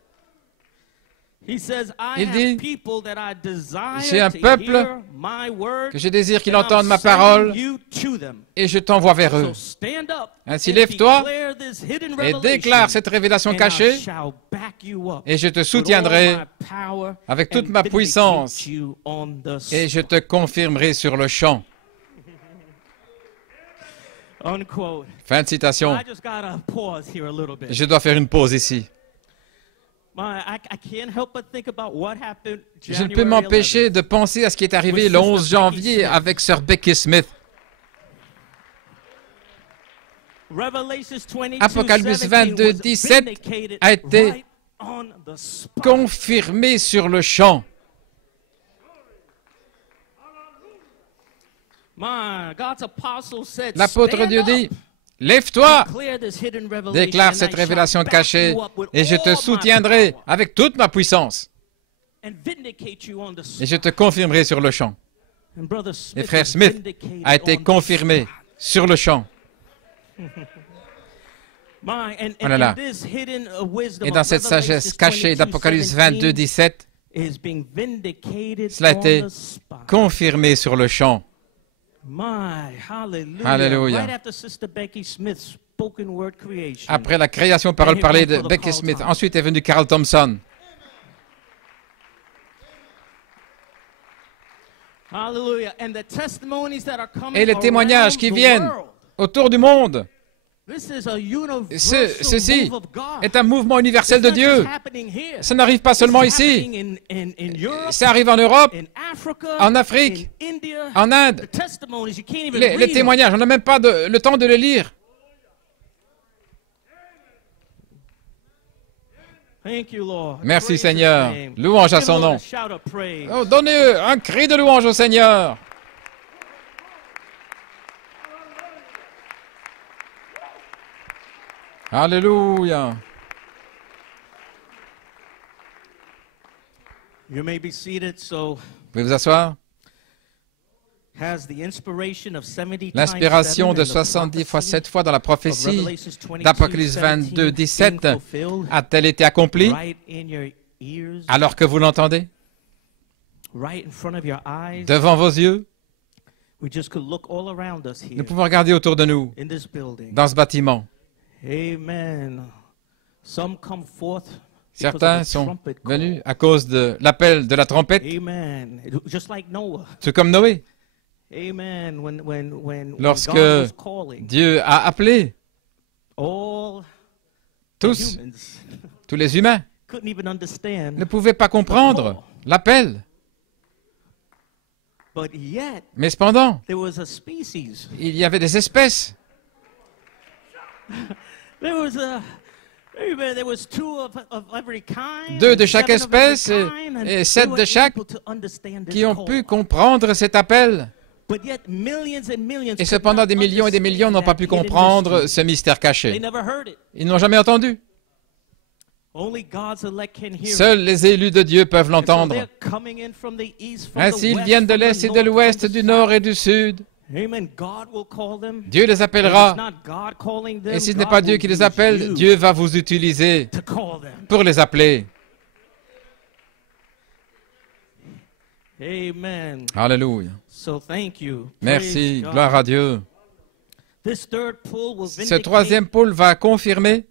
He says, I Il have dit, people that I desire j'ai un to peuple hear my word, que je désire qu'il and I'm entende ma sending parole you to them. et je t'envoie vers eux. So stand up Ainsi, and lève-toi declare this hidden Et revelation, déclare cette révélation and I cachée shall back you up et je te with all soutiendrai my power avec toute and ma vindicate puissance you on the et je te confirmerai sur le champ. unquote. Fin de citation. I just gotta pause here a little bit. Je dois faire une pause ici. I can't help but think about what happened Je ne peux January m'empêcher 11th. de penser à ce qui est arrivé le 11 janvier avec Sir Becky Smith. Revelations 22, Apocalypse 17 22, was 17 vindicated a été right on the spot. Confirmé sur le champ. My God's apostle said, L'apôtre "Stand Dieu up, dit, lève-toi, declare this hidden revelation, déclare and cette I shall révélation back cachée you up with et je all te my soutiendrai power avec toute ma puissance and vindicate you on the et je spot." te confirmerai sur le champ. And Brother Et Smith frère was Smith vindicated a été on the confirmé spot. sur le champ. My, and Oh là là. in this hidden, wisdom Et dans of cette sagesse Revelations cachée 22, d'Apocalypse 22, 17, is being vindicated cela a on été the spot. confirmé sur le champ. My, hallelujah. Hallelujah. Right after Sister Becky Smith's spoken word creation. Après la création parole parlée de Becky Smith, ensuite est venu Carl Thompson. Hallelujah. And the testimonies that are coming Et les témoignages qui viennent autour du monde, ceci est un mouvement universel de Dieu. Ça n'arrive pas seulement ici. Ça arrive en Europe, en Afrique, en Inde. Les témoignages, on n'a même pas le temps de les lire. Merci Seigneur. Louange à son nom. Oh, donnez un cri de louange au Seigneur. Alléluia. You may be seated, so Vous pouvez vous asseoir. L'inspiration de 70 fois 7 fois dans la prophétie d'Apocalypse 22, 17 a-t-elle été accomplie alors que vous l'entendez devant vos yeux? Nous pouvons regarder autour de nous, dans ce bâtiment. Certains sont venus à cause de l'appel de la trompette, tout comme Noé. Lorsque Dieu a appelé tous les humains, ne pouvaient pas comprendre l'appel. Mais cependant, il y avait des espèces. Deux de chaque espèce et 7 de chaque qui ont pu comprendre cet appel. Et cependant, des millions et des millions n'ont pas pu comprendre ce mystère caché. Ils n'ont jamais entendu. Seuls les élus de Dieu peuvent l'entendre. Ainsi, ils viennent de l'Est et de l'Ouest, du Nord et du Sud. Dieu les appellera. Et si ce n'est pas Dieu qui les appelle, Dieu va vous utiliser pour les appeler. Alléluia. Merci, gloire à Dieu. Ce troisième pôle va confirmer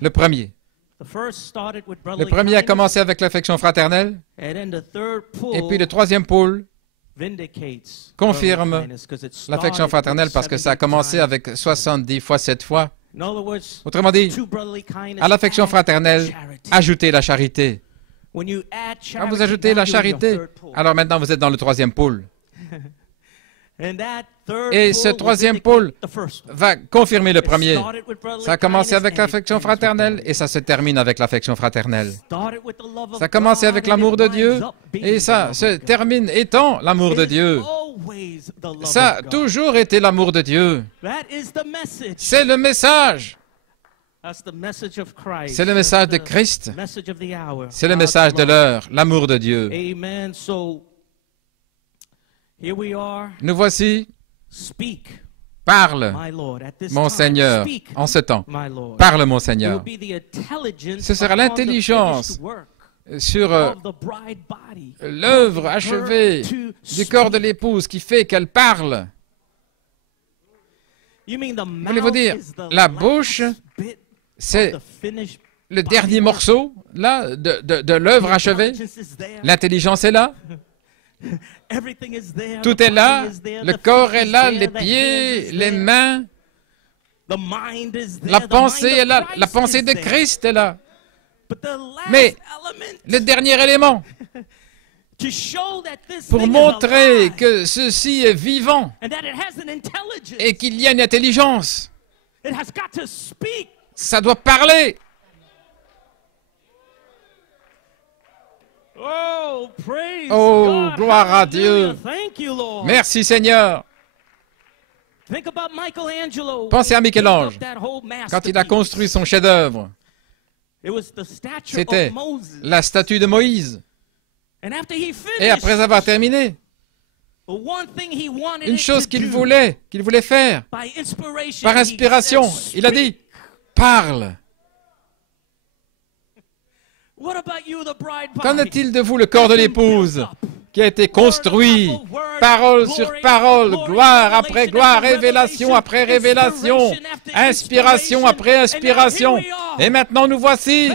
le premier. Le premier a commencé avec l'affection fraternelle, et puis le troisième pôle confirme l'affection fraternelle parce que ça a commencé avec 70 fois 7 fois. Autrement dit, à l'affection fraternelle, ajoutez la charité. Quand vous ajoutez la charité, alors maintenant vous êtes dans le troisième pôle. Et ce troisième pôle va confirmer le premier. Ça a commencé avec l'affection fraternelle et ça se termine avec l'affection fraternelle. Ça a commencé avec l'amour de Dieu et ça se termine étant l'amour de Dieu. Ça a toujours été l'amour de Dieu. C'est le message. C'est le message de Christ. C'est le message de l'heure, l'amour de Dieu. Nous voici. Parle, mon Seigneur, en ce temps. Parle, mon Seigneur. Ce sera l'intelligence sur l'œuvre achevée du corps de l'épouse qui fait qu'elle parle. Voulez-vous dire, la bouche, c'est le dernier morceau là, de l'œuvre achevée? L'intelligence est là? Tout est là, le corps est là, les pieds, les mains, la pensée est là, la pensée de Christ est là. Mais le dernier élément, pour montrer que ceci est vivant et qu'il y a une intelligence, ça doit parler. Oh, gloire à Dieu. Merci Seigneur. Pensez à Michel-Ange. Quand il a construit son chef-d'œuvre, c'était la statue de Moïse. Et après avoir terminé, une chose qu'il voulait faire, par inspiration, il a dit, parle. Qu'en est-il de vous, le corps de l'épouse, qui a été construit, parole sur parole, gloire après gloire, révélation après révélation, inspiration après inspiration. Et maintenant, nous voici,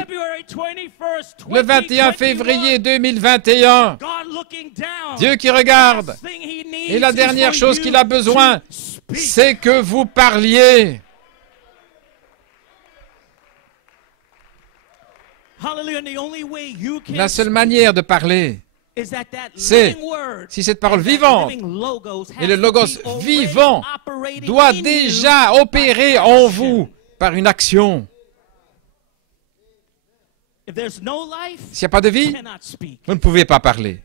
le 21 février 2021, Dieu qui regarde, et la dernière chose qu'il a besoin, c'est que vous parliez. La seule manière de parler, c'est si cette parole vivante et le logos vivant doit déjà opérer en vous par une action. S'il n'y a pas de vie, vous ne pouvez pas parler.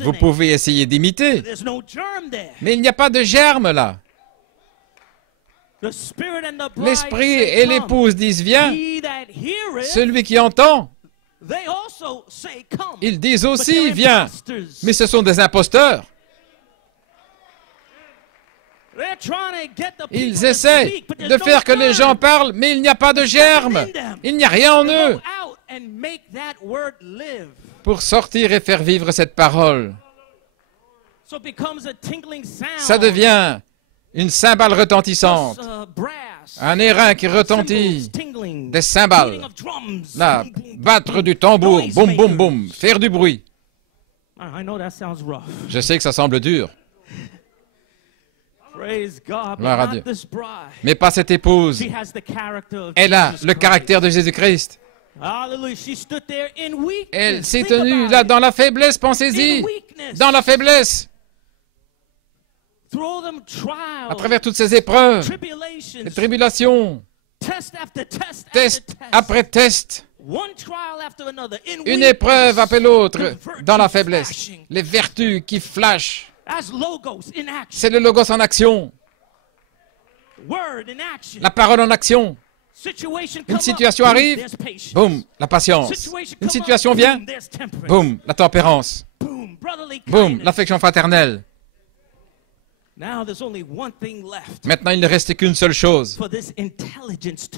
Vous pouvez essayer d'imiter, mais il n'y a pas de germe là. L'esprit et l'épouse disent « Viens ». Celui qui entend, ils disent aussi « Viens ». Mais ce sont des imposteurs. Ils essaient de faire que les gens parlent, mais il n'y a pas de germe. Il n'y a rien en eux pour sortir et faire vivre cette parole. Ça devient une cymbale retentissante, un airain qui retentit, des cymbales, là, battre du tambour, boum, boum, boum, faire du bruit. Je sais que ça semble dur. Gloire à Dieu. Mais pas cette épouse. Elle a le caractère de Jésus-Christ. Elle s'est tenue là dans la faiblesse, pensez-y, dans la faiblesse. À travers toutes ces épreuves, les tribulations, test après test, une épreuve après l'autre dans la faiblesse, les vertus qui flashent, c'est le logos en action, la parole en action. Une situation arrive, boum, la patience. Une situation vient, boum, la tempérance, boum, l'affection fraternelle. Maintenant, il ne reste qu'une seule chose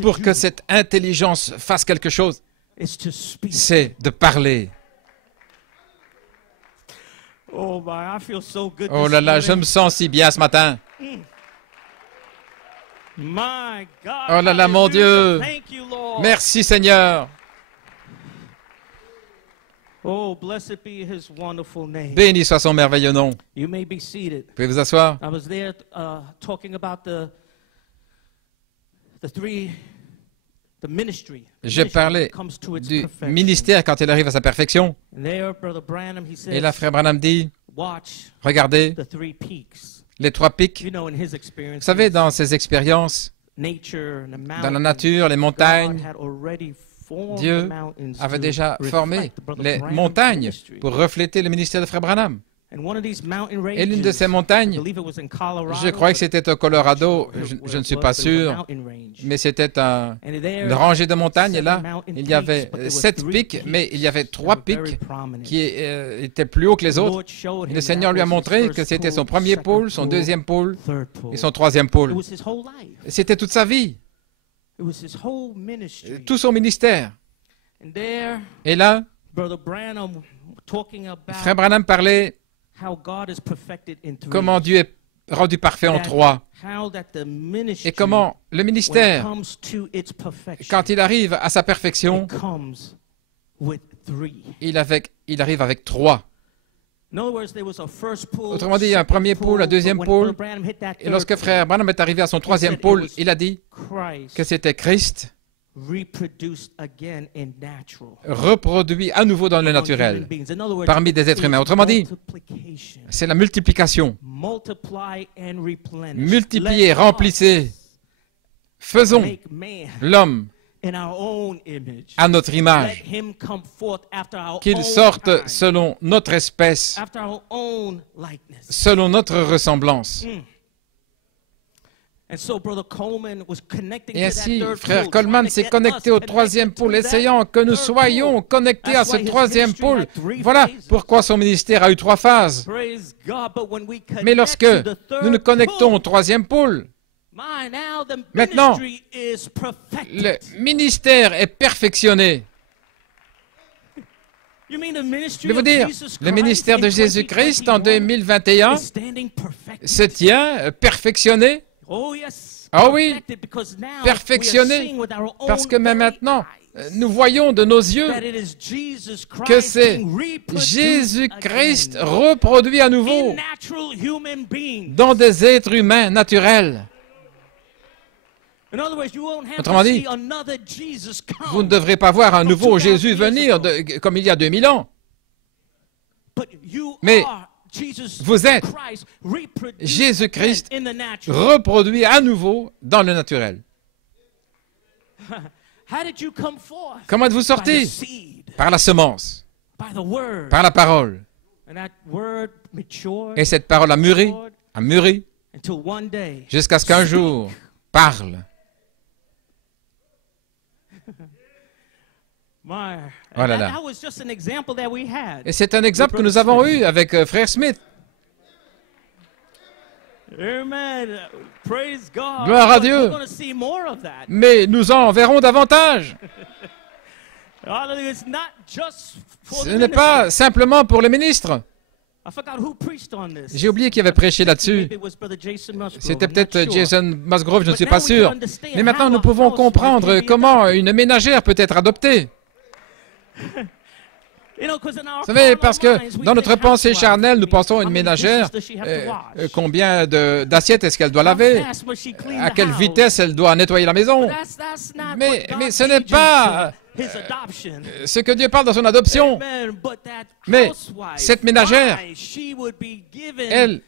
pour que cette intelligence fasse quelque chose, c'est de parler. Oh là là, je me sens si bien ce matin. Oh là là, mon Dieu. Merci Seigneur. Oh, blessed be his wonderful name. Béni soit son merveilleux nom. You may be seated. Vous pouvez vous asseoir. I was there talking about the ministry. Je parlais du ministère quand il arrive à sa perfection. Et là, frère Branham dit, regardez les trois pics. Vous savez, dans ses expériences, dans la nature, les montagnes, Dieu avait déjà formé les montagnes pour refléter le ministère de frère Branham. Et l'une de ces montagnes, je crois que c'était au Colorado, je ne suis pas sûr, mais c'était une rangée de montagnes. Et là, il y avait 7 pics, mais il y avait 3 pics qui étaient plus hauts que les autres. Et le Seigneur lui a montré que c'était son premier pôle, son deuxième pôle et son troisième pôle. C'était toute sa vie. Tout son ministère. Et là, frère Branham parlait comment Dieu est rendu parfait en 3 et comment le ministère, quand il arrive à sa perfection, il arrive avec 3. Autrement dit, il y a un premier pôle, un deuxième pôle, et lorsque frère Branham est arrivé à son troisième pôle, il a dit que c'était Christ reproduit à nouveau dans le naturel, parmi des êtres humains. Autrement dit, c'est la multiplication. Multipliez, remplissez, faisons l'homme à notre image, qu'il sorte selon notre espèce, selon notre ressemblance. Et ainsi, frère Coleman s'est connecté au troisième pôle, essayant que nous soyons connectés à ce troisième pôle. Voilà pourquoi son ministère a eu 3 phases. Mais lorsque nous nous connectons au troisième pôle, maintenant, le ministère est perfectionné. Je vais vous dire, le ministère de Jésus-Christ en 2021 se tient perfectionné. Ah oui, perfectionné, parce que même maintenant, nous voyons de nos yeux que c'est Jésus-Christ reproduit à nouveau dans des êtres humains naturels. Autrement dit, vous ne devrez pas voir un nouveau Jésus venir comme il y a 2000 ans. Mais vous êtes Jésus-Christ reproduit à nouveau dans le naturel. Comment êtes-vous sorti? Par la semence, par la parole. Et cette parole a mûri, jusqu'à ce qu'un jour parle. Oh là là. Et c'est un exemple que nous avons eu avec frère Smith. Gloire à Dieu. Mais nous en verrons davantage. Ce n'est pas simplement pour le ministre. J'ai oublié qui avait prêché là-dessus. C'était peut-être Jason Musgrove, je ne suis pas sûr. Mais maintenant, nous pouvons comprendre comment une ménagère peut être adoptée. Vous savez, parce que dans notre pensée charnelle, nous pensons à une ménagère, combien d'assiettes est-ce qu'elle doit laver, à quelle vitesse elle doit nettoyer la maison. Mais ce n'est pas ce que Dieu parle dans son adoption. Mais cette ménagère, elle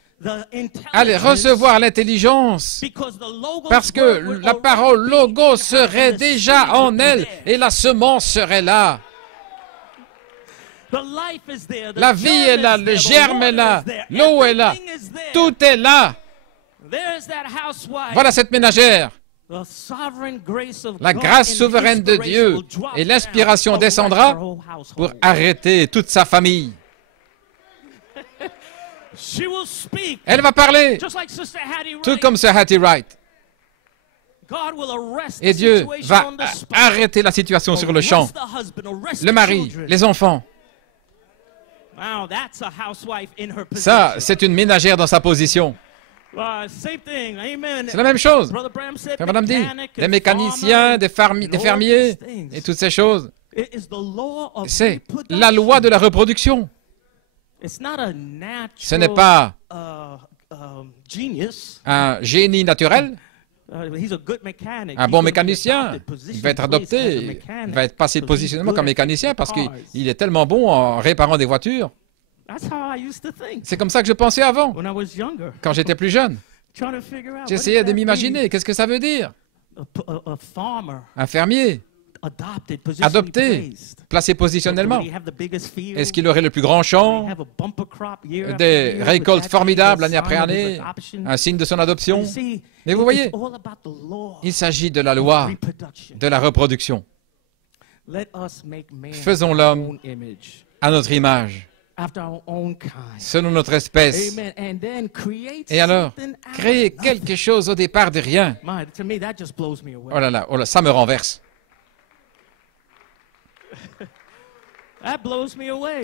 allait recevoir l'intelligence parce que la parole Logos serait déjà en elle et la semence serait là. La vie est là, le germe est là, l'eau est là, tout est là. Voilà cette ménagère. La grâce souveraine de Dieu et l'inspiration descendra pour arrêter toute sa famille. Elle va parler, tout comme Sir Hattie Wright. Et Dieu va arrêter la situation sur le champ. Le mari, les enfants. Ça, c'est une ménagère dans sa position. C'est la même chose. Frère Branham dit, des mécaniciens, des fermiers et toutes ces choses. C'est la loi de la reproduction. Ce n'est pas un génie naturel. Un bon mécanicien, il va être adopté, il va être passé de positionnement comme mécanicien parce qu'il est tellement bon en réparant des voitures. C'est comme ça que je pensais avant, quand j'étais plus jeune. J'essayais de m'imaginer, qu'est-ce que ça veut dire? Un fermier, adopté, placé positionnellement. Est-ce qu'il aurait le plus grand champ, des récoltes formidables année après année, un signe de son adoption? Mais vous voyez, il s'agit de la loi de la reproduction. Faisons l'homme à notre image, selon notre espèce. Et alors, créer quelque chose au départ de rien. Oh là, ça me renverse.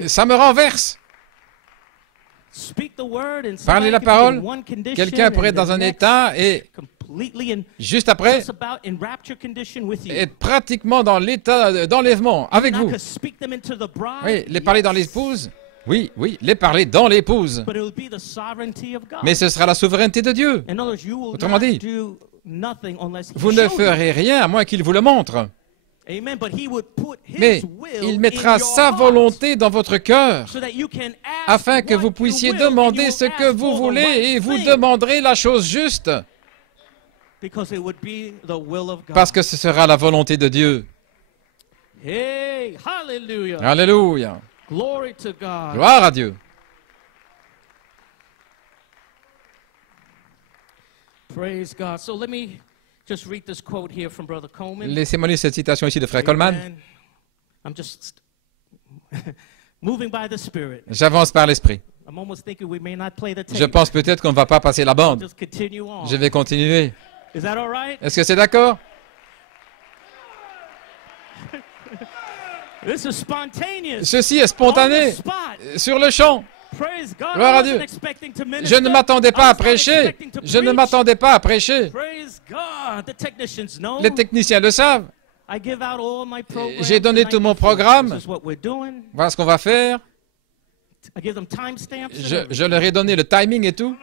Ça me renverse. Parler la parole, quelqu'un pourrait être dans un état et juste après être pratiquement dans l'état d'enlèvement avec vous. Oui, les parler dans l'épouse. Oui, les parler dans l'épouse. Mais ce sera la souveraineté de Dieu. Autrement dit, vous ne ferez rien à moins qu'il vous le montre. Mais il mettra sa volonté dans votre cœur afin que vous puissiez demander ce que vous voulez et vous demanderez la chose juste. Parce que ce sera la volonté de Dieu. Alléluia. Gloire à Dieu. Praise God. So let me just read this quote here from Brother Coleman. Laissez-moi lire cette citation ici de Frère Coleman. I'm just moving by the Spirit. J'avance par l'Esprit. I'm almost thinking we may not play the tape. Je pense peut-être qu'on ne va pas passer la bande. Just continue on. Je vais continuer. Is that all right? Est-ce que c'est d'accord? This is spontaneous. Ceci est spontané, sur le champ. Gloire à Dieu. Je ne m'attendais pas à prêcher. Je ne m'attendais pas à prêcher. Les techniciens le savent. J'ai donné tout mon programme. Voilà ce qu'on va faire. Je leur ai donné le timing et tout.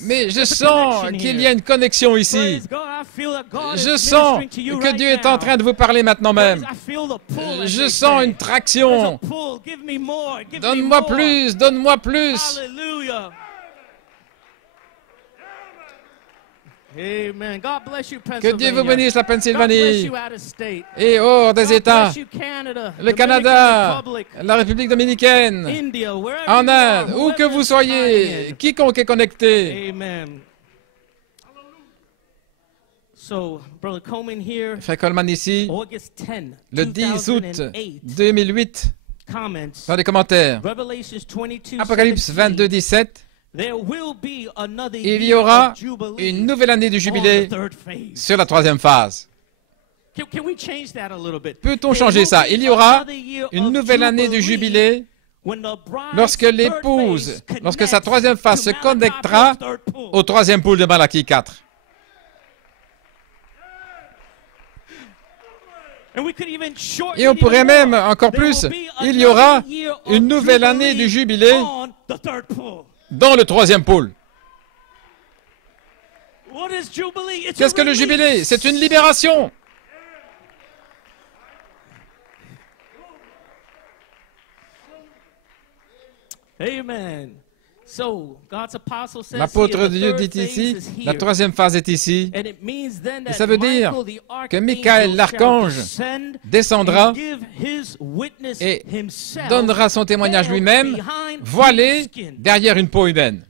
Mais je sens qu'il y a une connexion ici. Je sens que Dieu est en train de vous parler maintenant même. Je sens une traction. Donne-moi plus, donne-moi plus. Que Dieu vous bénisse, la Pennsylvanie et hors des États, le Canada, la République dominicaine, en Inde, où que vous soyez, quiconque est connecté. Frère Coleman ici, le 10 août 2008, dans les commentaires, Apocalypse 22, 17, il y aura une nouvelle année du jubilé sur la troisième phase. Peut-on changer ça? Il y aura une nouvelle année du jubilé lorsque l'épouse, lorsque sa troisième phase se connectera au troisième poule de Malachie 4. Et on pourrait même encore plus, il y aura une nouvelle année du jubilé dans le troisième pôle. Qu'est-ce que le jubilé? C'est une libération. Amen. L'apôtre de Dieu dit ici, la troisième phase est ici. Et ça veut dire que Michael, l'archange, descendra et donnera son témoignage lui-même, voilé derrière une peau humaine.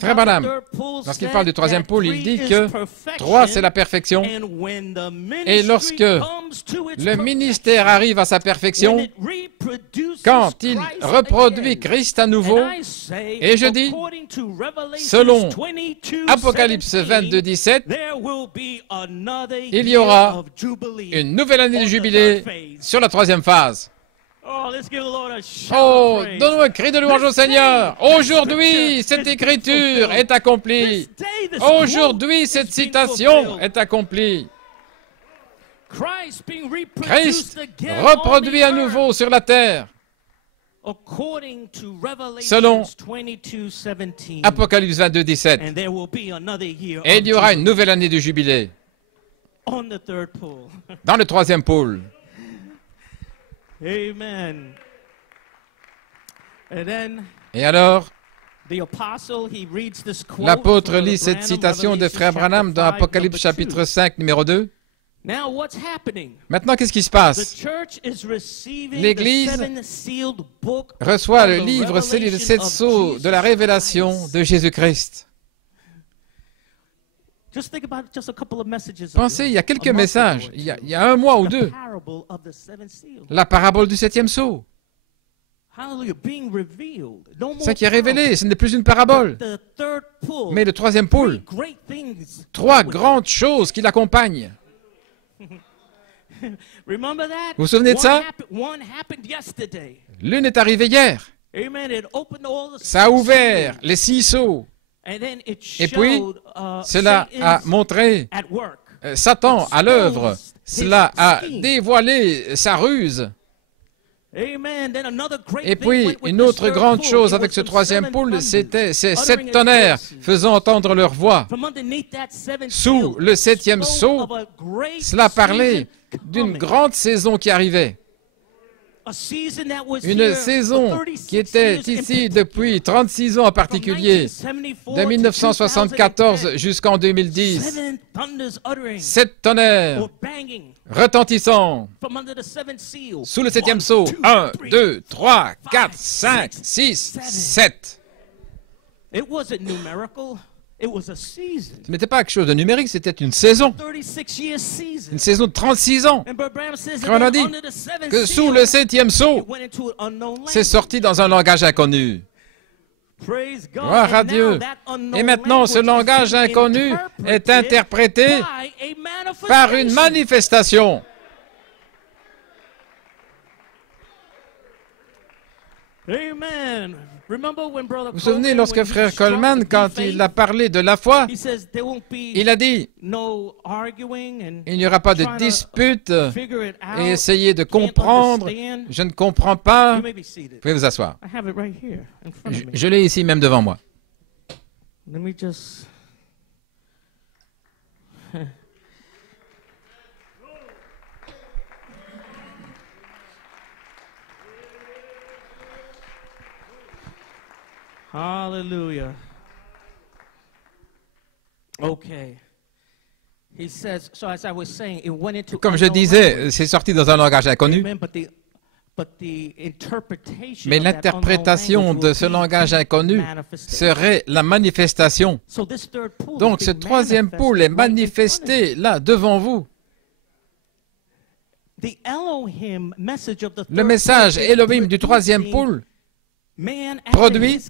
Frère Branham, lorsqu'il parle du troisième pôle, il dit que 3, c'est la perfection. Et lorsque le ministère arrive à sa perfection, quand il reproduit Christ à nouveau, et je dis, Selon Apocalypse 22, 17, il y aura une nouvelle année de jubilé sur la troisième phase. Oh, donne-nous un cri de louange au Seigneur. Aujourd'hui, cette écriture est accomplie. Aujourd'hui, cette citation est accomplie. Christ reproduit à nouveau sur la terre, selon Apocalypse 22, 17. Et il y aura une nouvelle année de jubilé dans le troisième pôle. Amen. Et alors, l'apôtre lit cette citation de Frère Branham dans Apocalypse chapitre 5, numéro 2. Maintenant, qu'est-ce qui se passe? L'Église reçoit le livre scellé de 7 sceaux de la révélation de Jésus-Christ. Pensez, il y a quelques messages, il y a un mois ou deux, la parabole du 7e sceau. Ce qui est révélé, ce n'est plus une parabole, mais le troisième pôle. 3 grandes choses qui l'accompagnent. Vous vous souvenez de ça? L'une est arrivée hier. Ça a ouvert les 6 sceaux. Et puis, cela a montré Satan à l'œuvre. Cela a dévoilé sa ruse. Et puis, une autre grande chose avec ce troisième pôle, c'était ces 7 tonnerres faisant entendre leur voix. Sous le 7e sceau, cela parlait d'une grande saison qui arrivait. Une saison qui était ici depuis 36 ans en particulier, de 1974 jusqu'en 2010. 7 tonnerres retentissants sous le 7e sceau. 1, 2, 3, 4, 5, 6, 7. Ce n'était pas quelque chose de numérique, c'était une saison. Une saison de 36 ans. Et on a dit que sous le 7e sceau, c'est sorti dans un langage inconnu. Gloire à Dieu. Et maintenant, ce langage inconnu est interprété par une manifestation. Amen. Vous vous souvenez, lorsque Frère Coleman, quand il a parlé de la foi, il a dit, il n'y aura pas de dispute et essayez de comprendre. Je ne comprends pas. Vous pouvez vous asseoir. Je l'ai ici même devant moi. Hallelujah. Okay. He says, so as I was saying, it went into Comme je disais, c'est sorti dans un langage inconnu. Mais l'interprétation de ce langage inconnu serait la manifestation. Donc ce troisième pôle est manifesté là, devant vous. Le message Elohim du troisième pôle produit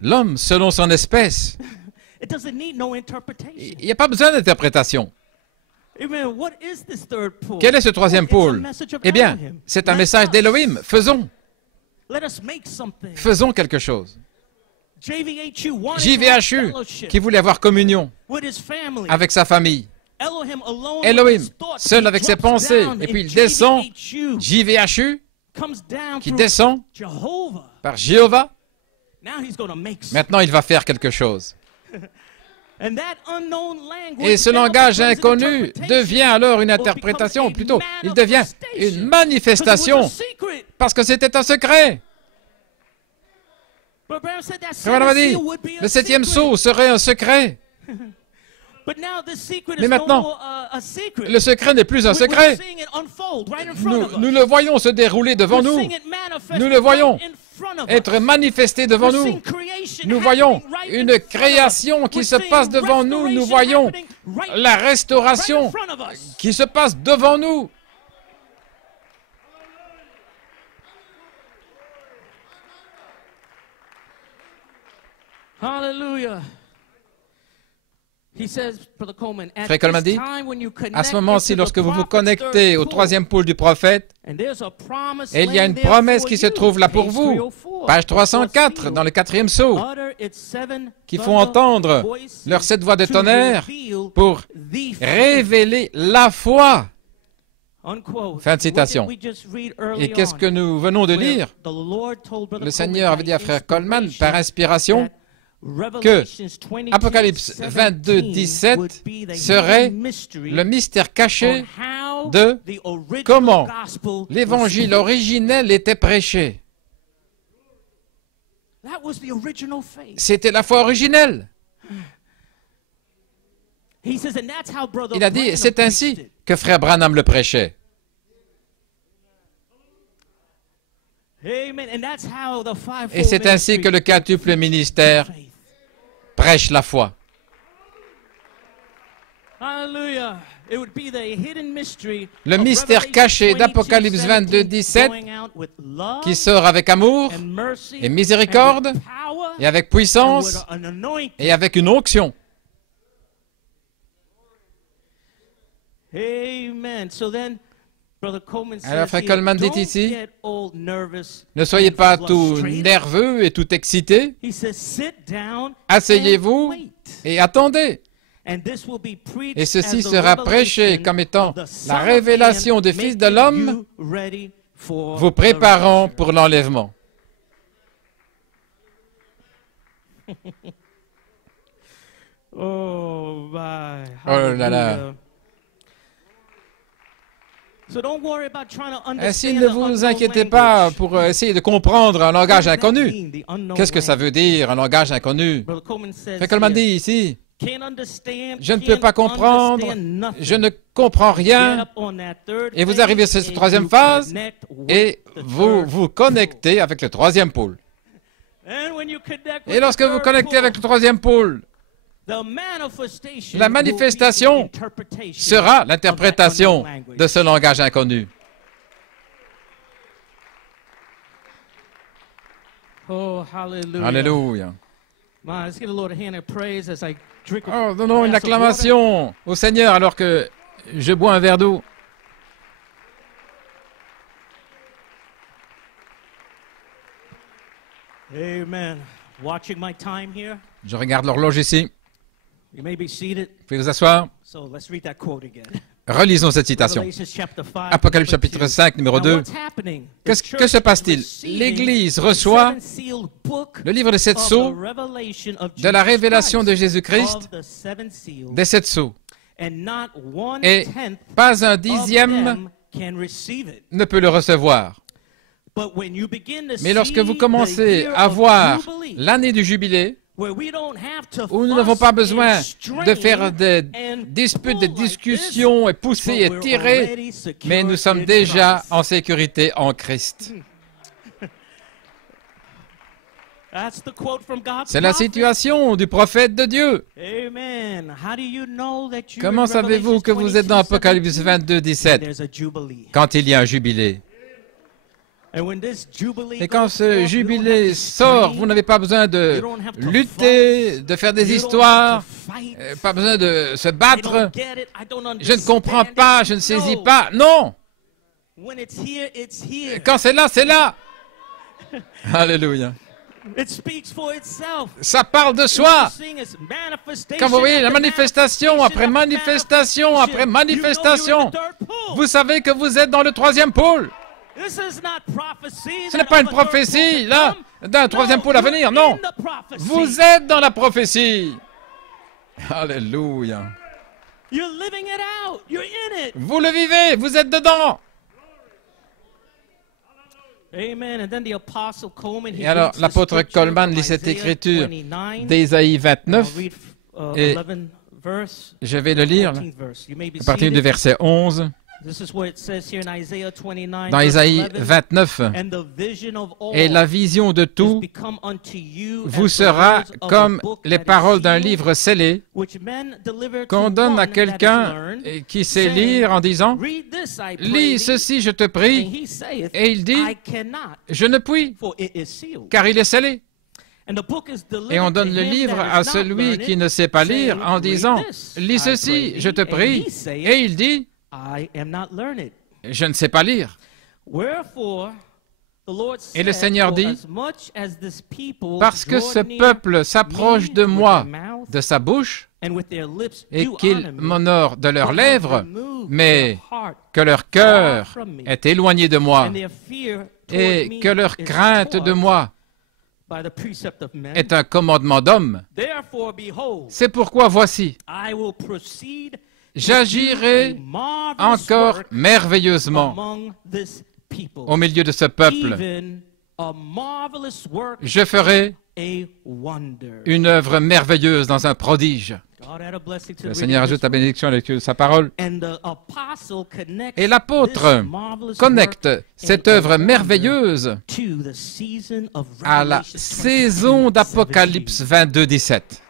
l'homme selon son espèce. Il n'y a pas besoin d'interprétation. Quel est ce troisième pôle? Eh bien, c'est un message d'Elohim. Faisons. Faisons quelque chose. JVHU, qui voulait avoir communion avec sa famille. Elohim, seul avec ses pensées. Et puis il descend, JVHU, qui descend par Jéhovah. Maintenant, il va faire quelque chose. Et ce langage inconnu devient alors une interprétation, ou plutôt, il devient une manifestation, parce que c'était un secret. Frère a dit, le 7e sceau serait un secret. Mais maintenant, le secret n'est plus un secret. Nous le voyons se dérouler devant nous. Nous le voyons être manifesté devant nous. Nous voyons une création qui se passe devant nous. Nous voyons la restauration qui se passe devant nous. Hallelujah. Frère Coleman dit, à ce moment-ci, lorsque vous vous connectez au troisième pôle du prophète, et il y a une promesse qui se trouve là pour vous, page 304, dans le 4e sceau, qui font entendre leurs 7 voix de tonnerre pour révéler la foi. Fin de citation. Et qu'est-ce que nous venons de lire? Le Seigneur avait dit à Frère Coleman, par inspiration, que Apocalypse 22, 17 serait le mystère caché de comment l'évangile originel était prêché. C'était la foi originelle. Il a dit, c'est ainsi que Frère Branham le prêchait. Et c'est ainsi que le quintuple ministère prêche la foi. Le mystère caché d'Apocalypse 22, 17 qui sort avec amour et miséricorde et avec puissance et avec une onction. Alors, Frère Coleman dit ici, ne soyez pas tout nerveux et tout excité. Asseyez-vous et attendez. Et ceci sera prêché comme étant la révélation des fils de l'homme, vous préparant pour l'enlèvement. Oh là là. Ainsi, ne vous inquiétez pas pour essayer de comprendre un langage inconnu. Qu'est-ce que ça veut dire, un langage inconnu? Frère Coleman dit ici, je ne peux pas comprendre, je ne comprends rien, et vous arrivez sur cette troisième phase, et vous vous connectez avec le troisième pôle. Et lorsque vous connectez avec le troisième pôle, la manifestation sera l'interprétation de ce langage inconnu. Oh, Alléluia. Oh, donnons une acclamation au Seigneur alors que je bois un verre d'eau. Amen. Watching my time here. Je regarde l'horloge ici. You may be seated. Vous pouvez vous asseoir. So let's read that quote again. Relisons cette citation. Apocalypse chapitre 5, numéro 2. Que se passe-t-il? L'Église reçoit le livre des 7 sceaux de la révélation de Jésus-Christ des 7 sceaux. Et pas un dixième ne peut le recevoir. Mais lorsque vous commencez à voir l'année du jubilé, où nous n'avons pas besoin de faire des disputes, des discussions et pousser et tirer, mais nous sommes déjà en sécurité en Christ. C'est la situation du prophète de Dieu. Comment savez-vous que vous êtes dans Apocalypse 22, 17 quand il y a un jubilé? Et quand ce jubilé sort, vous n'avez pas besoin de lutter, de faire des histoires, pas besoin de se battre. Je ne comprends pas, je ne saisis pas. Non! Quand c'est là, c'est là. Alléluia. Ça parle de soi. Quand vous voyez la manifestation après manifestation après manifestation, vous savez que vous êtes dans le troisième pôle. Ce n'est pas une prophétie, là, d'un troisième pôle à venir, non. Vous êtes dans la prophétie. Alléluia. Vous le vivez, vous êtes dedans. Et alors, l'apôtre Coleman lit cette écriture d'Ésaïe 29, et je vais le lire là, à partir du verset 11. Dans Ésaïe 29, et la vision de tout vous sera comme les paroles d'un livre scellé qu'on donne à quelqu'un qui sait lire en disant « Lis ceci, je te prie », et il dit « Je ne puis, car il est scellé ». Et on donne le livre à celui qui ne sait pas lire en disant, « Lis ceci, je te prie. » Et il dit, « Je ne sais pas lire. » Et le Seigneur dit, « Parce que ce peuple s'approche de moi, de sa bouche, et qu'ils m'honorent de leurs lèvres, mais que leur cœur est éloigné de moi, et que leur crainte de moi est un commandement d'homme. C'est pourquoi voici, j'agirai encore merveilleusement au milieu de ce peuple. Je ferai une œuvre merveilleuse dans un prodige. Le Seigneur ajoute la bénédiction à la lecture de sa parole. Et l'apôtre connecte cette œuvre merveilleuse à la saison d'Apocalypse 22, 17.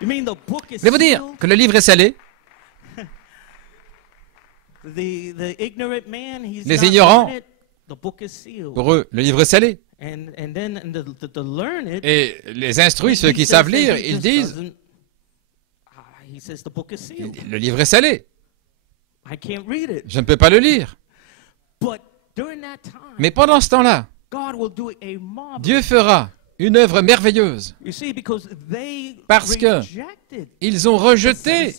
Voulez-vous dire que le livre est scellé? Les ignorants, pour eux, le livre est scellé. Et les instruits, ceux qui savent lire, ils disent, le livre est scellé. Je ne peux pas le lire. Mais pendant ce temps-là, Dieu fera une œuvre merveilleuse parce qu'ils ont rejeté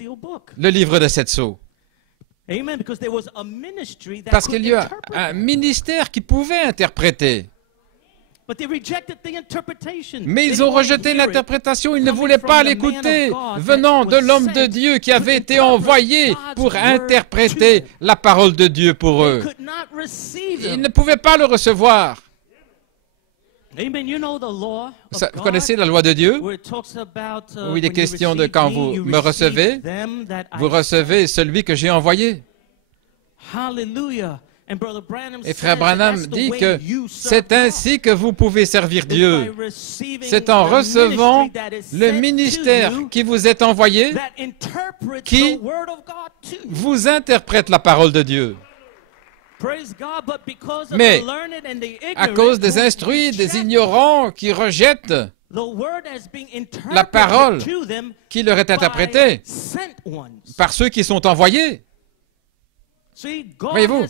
le livre de sept sceaux. Parce qu'il y a un ministère qui pouvait interpréter. Mais ils ont rejeté l'interprétation, ils ne voulaient pas l'écouter, venant de l'homme de Dieu qui avait été envoyé pour interpréter la parole de Dieu pour eux. Ils ne pouvaient pas le recevoir. Vous connaissez la loi de Dieu, où il est question de quand vous me recevez, vous recevez celui que j'ai envoyé. Et Frère Branham dit que c'est ainsi que vous pouvez servir Dieu. C'est en recevant le ministère qui vous est envoyé qui vous interprète la parole de Dieu. Mais à cause des instruits, des ignorants qui rejettent la parole qui leur est interprétée par ceux qui sont envoyés. Voyez-vous,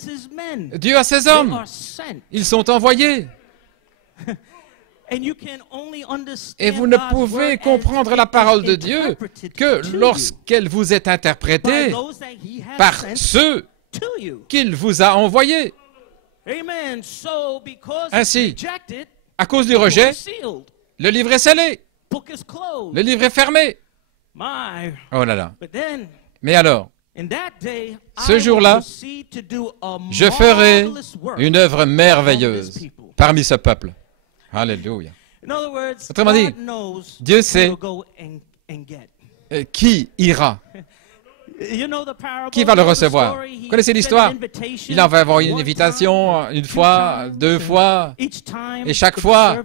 Dieu a ses hommes. Ils sont envoyés. Et vous ne pouvez comprendre la parole de Dieu que lorsqu'elle vous est interprétée par ceux qu'il vous a envoyés. Ainsi, à cause du rejet, le livre est scellé. Le livre est fermé. Oh là là. Mais alors, ce jour-là, je ferai une œuvre merveilleuse parmi ce peuple. Alléluia. Autrement dit, Dieu sait qui ira. Qui va le recevoir? Vous connaissez l'histoire? Il en va avoir une invitation une fois, deux fois, et chaque fois,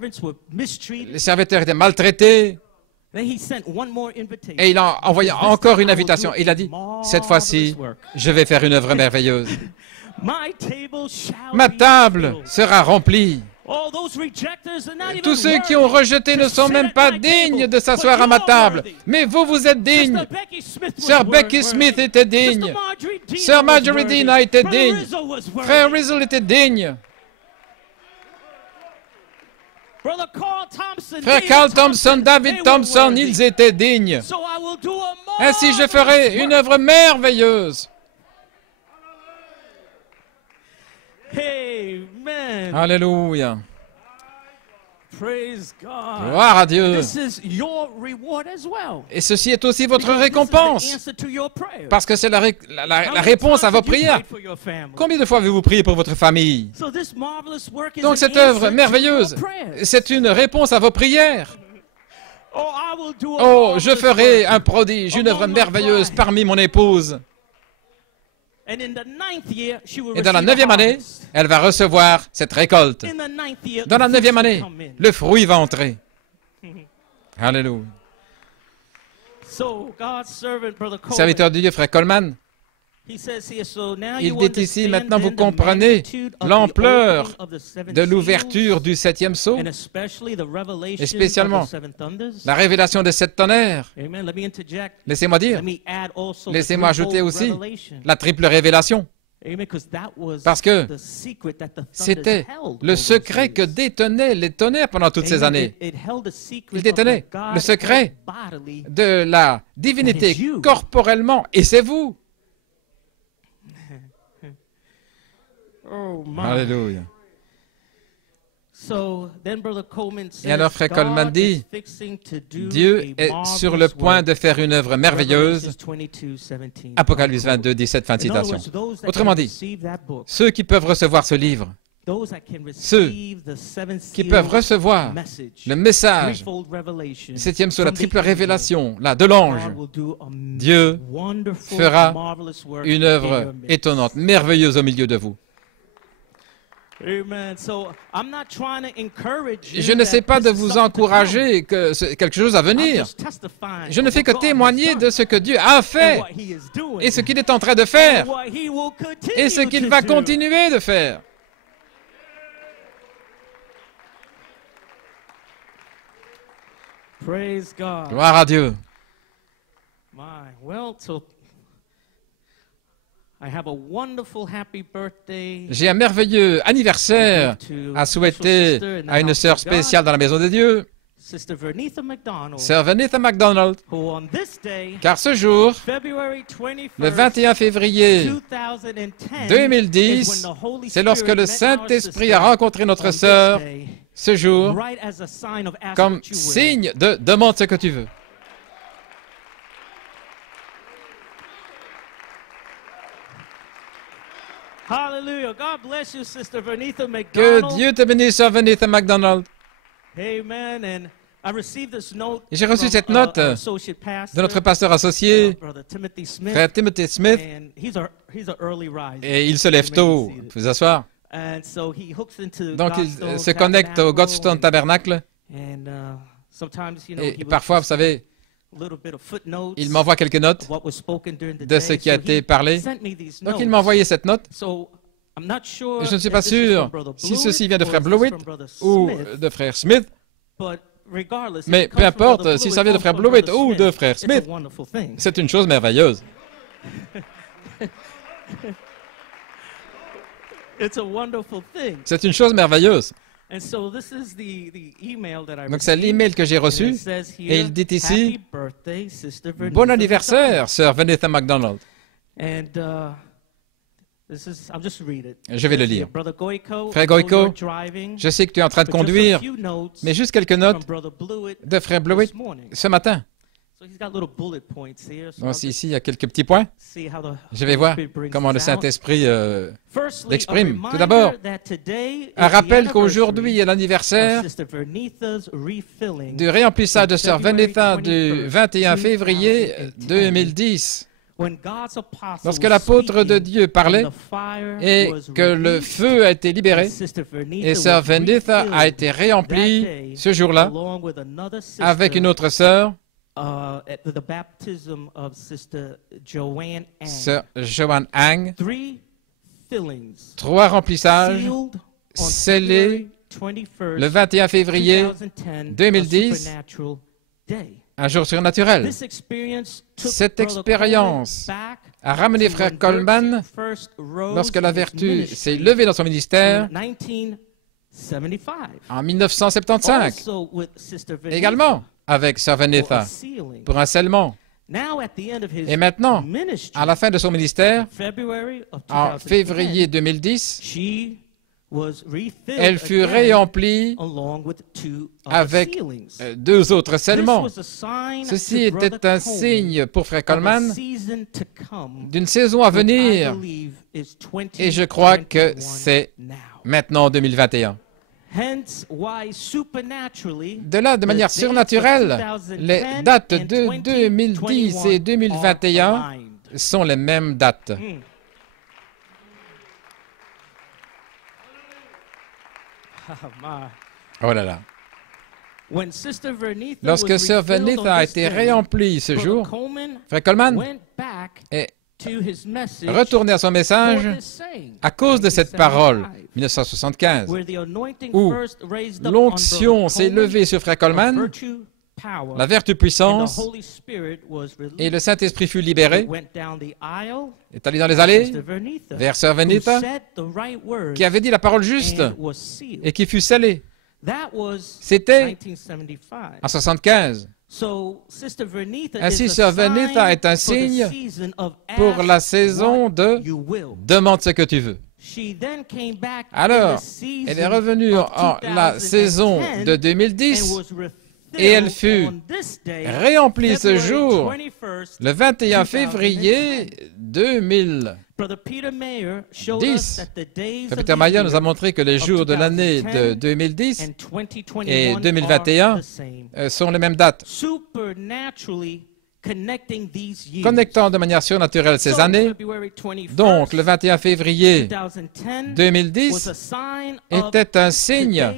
les serviteurs étaient maltraités. Et il a envoyé encore une invitation. Il a dit, cette fois-ci, je vais faire une œuvre merveilleuse. Ma table sera remplie. Tous ceux qui ont rejeté ne sont même pas dignes de s'asseoir à ma table. Mais vous, vous êtes dignes. Sœur Becky Smith était digne. Sœur Marjorie Dean a été digne. Frère Rizzle était digne. Frère Carl Thompson, David Thompson, ils étaient dignes. Ainsi, je ferai une œuvre merveilleuse. Amen. Alléluia. Praise God. Gloire à Dieu. This is your reward as well. Et ceci est aussi votre récompense. Parce que c'est la réponse à vos prières. Combien de fois avez-vous prié pour votre famille? Donc cette œuvre merveilleuse, c'est une réponse à vos prières. Oh, je ferai un prodige, une œuvre merveilleuse parmi mon épouse. Et dans la 9e année, elle va recevoir cette récolte. Dans la 9e année, le fruit va entrer. Alléluia. Serviteur de Dieu, frère Coleman, Il dit ici, maintenant vous comprenez l'ampleur de l'ouverture du septième sceau, et spécialement la révélation des sept tonnerres. Laissez-moi dire, laissez-moi ajouter aussi la triple révélation. Parce que c'était le secret que détenaient les tonnerres pendant toutes ces années. Il détenait le secret de la divinité corporellement, et c'est vous. Alléluia. Et alors Frère Coleman dit, Dieu est sur le point de faire une œuvre merveilleuse. Apocalypse 22, 17, fin de citation. Autrement dit, ceux qui peuvent recevoir ce livre, ceux qui peuvent recevoir le message, le septième sceau, la triple révélation, là, de l'ange, Dieu fera une œuvre étonnante, merveilleuse au milieu de vous. Je n'essaie pas de vous encourager que c'est quelque chose à venir. Je ne fais que témoigner de ce que Dieu a fait et ce qu'il est en train de faire et ce qu'il va continuer de faire. Gloire à Dieu. J'ai un merveilleux anniversaire à souhaiter à une sœur spéciale dans la maison de Dieu, Sœur Vernitha MacDonald, car ce jour, le 21 février 2010, c'est lorsque le Saint-Esprit a rencontré notre sœur, ce jour, comme signe de « demande ce que tu veux ». Que Dieu te bénisse, Sœur Vernitha MacDonald. Et j'ai reçu cette note de notre pasteur associé, Frère Timothy Smith, et il se lève tôt. Vous vous asseoir. Donc il se connecte au Godstone Tabernacle. Et parfois, vous savez, il m'envoie quelques notes de ce qui a été parlé. Donc il m'a envoyé cette note. Et je ne suis pas sûr si ceci vient de Frère Blewett ou de Frère Smith. Mais peu importe si ça vient de Frère Blewett ou de Frère Smith, c'est une chose merveilleuse. C'est une chose merveilleuse. Donc c'est l'email que j'ai reçu et il dit ici « Bon anniversaire, Sœur Vernitha MacDonald ». Je vais le lire. Frère Goïko, je sais que tu es en train de conduire, mais juste quelques notes de Frère Blewett ce matin. Donc, ici, il y a quelques petits points. Je vais voir comment le Saint-Esprit l'exprime. Tout d'abord, un rappel qu'aujourd'hui est l'anniversaire du réemplissage de Sœur Vernitha du 21 février 2010. Lorsque l'apôtre de Dieu parlait et que le feu a été libéré et Sœur Vernitha a été réemplie ce jour-là avec une autre sœur, Sœur Joanne Ang, 3 remplissages scellés le 21 février 2010, un jour surnaturel. Cette expérience a ramené Frère Coleman lorsque la vertu s'est levée dans son ministère en 1975. Également avec Sœur Vernitha pour un scellement. Et maintenant, à la fin de son ministère, en février 2010, elle fut réemplie avec 2 autres scellements. Ceci était un signe pour Frère Coleman d'une saison à venir, et je crois que c'est maintenant 2021. De là, de manière surnaturelle, les dates de 2010 et 2021 sont les mêmes dates. Oh là là. Lorsque Sœur Vernitha a été réemplie ce jour, Frère Coleman est retourner à son message à cause de cette parole, 1975, où l'onction s'est levée sur Frère Coleman, la vertu puissance, et le Saint-Esprit fut libéré, est allé dans les allées, vers Sœur Venita, qui avait dit la parole juste et qui fut scellée. C'était en 1975. Ainsi, Sœur Venita est un signe pour la saison de « Demande ce que tu veux ». Alors, elle est revenue en la saison de 2010 et elle fut réemplie ce jour, le 21 février 2010. Frère Peter Mayer nous a montré que les jours de l'année de 2010 et 2021 sont les mêmes dates. Connectant de manière surnaturelle ces années, donc le 21 février 2010 était un signe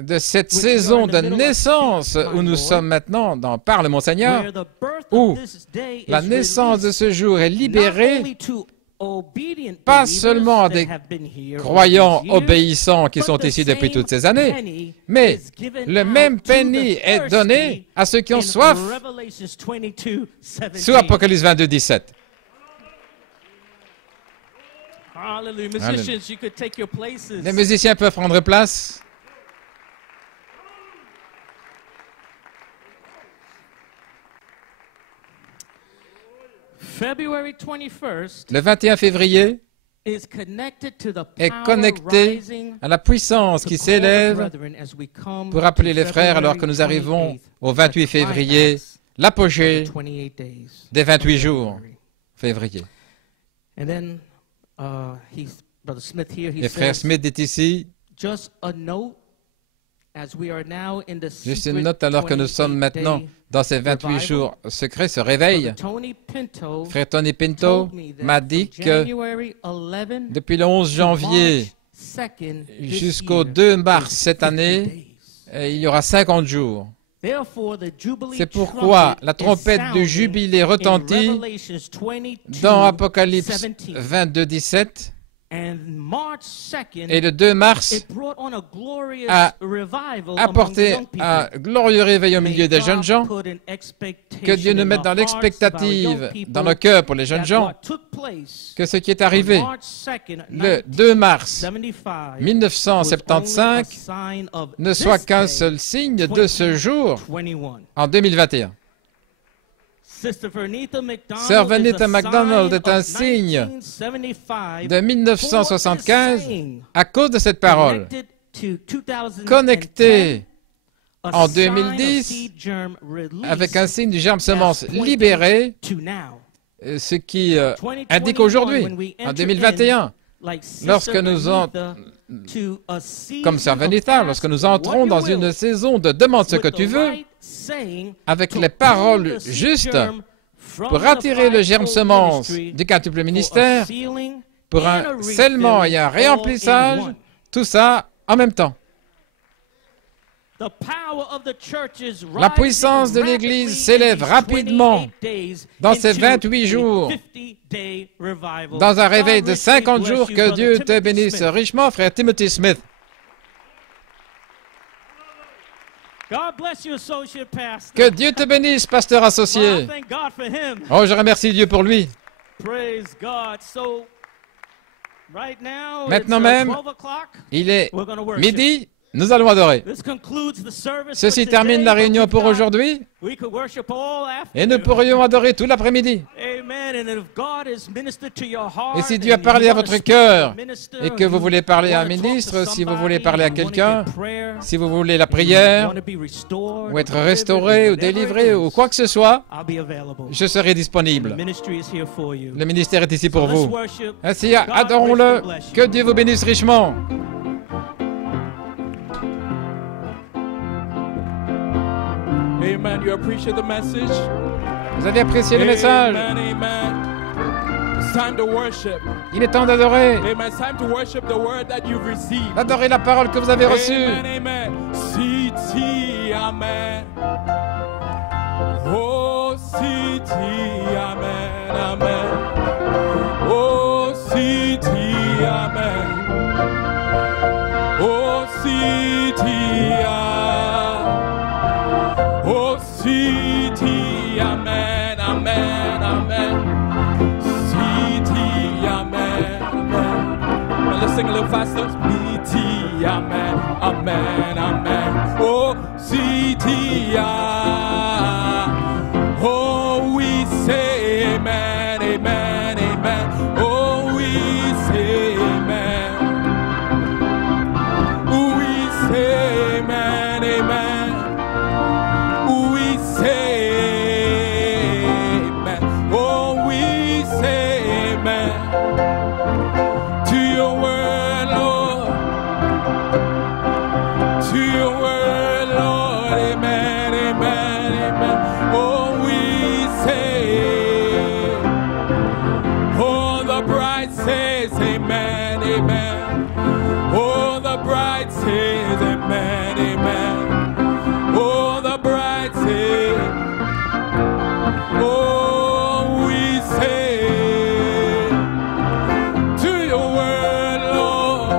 de cette saison de naissance où nous sommes maintenant dans Parle mon Seigneur, où la naissance de ce jour est libérée pas seulement à des croyants obéissants qui sont ici depuis toutes ces années, mais le même penny est donné à ceux qui ont soif sous Apocalypse 22, 17. Les musiciens peuvent prendre place. Le 21 février est connecté à la puissance qui s'élève pour appeler les frères alors que nous arrivons au 28 février, l'apogée des 28 jours février. Et frère Smith est ici. Juste une note, alors que nous sommes maintenant dans ces 28 jours secrets, se réveille. Frère Tony Pinto m'a dit que depuis le 11 janvier jusqu'au 2 mars cette année, il y aura 50 jours. C'est pourquoi la trompette du jubilé retentit dans Apocalypse 22, 17. Et le 2 mars a apporté un glorieux réveil au milieu des jeunes gens, que Dieu nous mette dans l'expectative, dans le cœur pour les jeunes gens, que ce qui est arrivé le 2 mars 1975 ne soit qu'un seul signe de ce jour en 2021. Sœur Venita MacDonald est un signe de 1975 à cause de cette parole, connectée en 2010 avec un signe du germe semence libéré, ce qui indique aujourd'hui, en 2021, lorsque nous entrons, comme Sœur Venita, lorsque nous entrons dans une saison de demande ce que tu veux, avec les paroles justes pour attirer le germe semence du quintuple ministère, pour un scellement et un réemplissage, tout ça en même temps. La puissance de l'Église s'élève rapidement dans ces 28 jours, dans un réveil de 50 jours. Que Dieu te bénisse richement, frère Timothy Smith. Que Dieu te bénisse, pasteur associé. Oh, je remercie Dieu pour lui. Maintenant même, il est midi. Nous allons adorer. Ceci termine la réunion pour aujourd'hui. Et nous pourrions adorer tout l'après-midi. Et si Dieu a parlé à votre cœur et que vous voulez parler à un ministre, si vous voulez parler à quelqu'un, si vous voulez la prière, ou être restauré ou délivré ou quoi que ce soit, je serai disponible. Le ministère est ici pour vous. Ainsi, adorons-le. Que Dieu vous bénisse richement. Amen. You appreciate the message? Vous avez apprécié le message? Amen. It's time to worship. Il est temps d'adorer. Amen. It's time to worship the word that you've received. D'adorer la parole que vous avez reçue. Amen. Amen. City, amen. Oh, city, amen. City, amen, amen, amen. City, amen, amen. Let's sing a little faster. City, amen, amen, amen. Oh, city, oh, we say amen, amen, amen. Oh, we say amen. We say amen, amen. We say amen. Oh, we say amen. To your word, Lord. To your word, Lord. Amen, amen, amen. Oh, we say. Oh, the bride says amen, amen. Oh, the bride says amen, amen. Oh, the bride says. Oh, we say. To your word, Lord.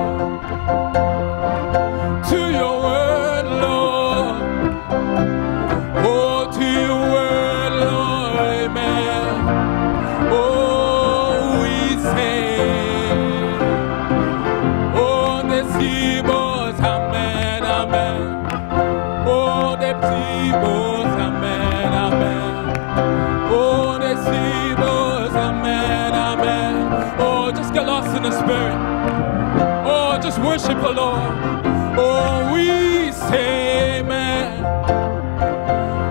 To your word, Lord. Oh, to your word, Lord. Amen. Oh, we say. Oh, decimos, amen, amen. Oh, decimos, amen, amen. Oh, decimos, amen, amen. Oh, just get lost in the spirit. Oh, just worship the Lord. Oh, we say amen.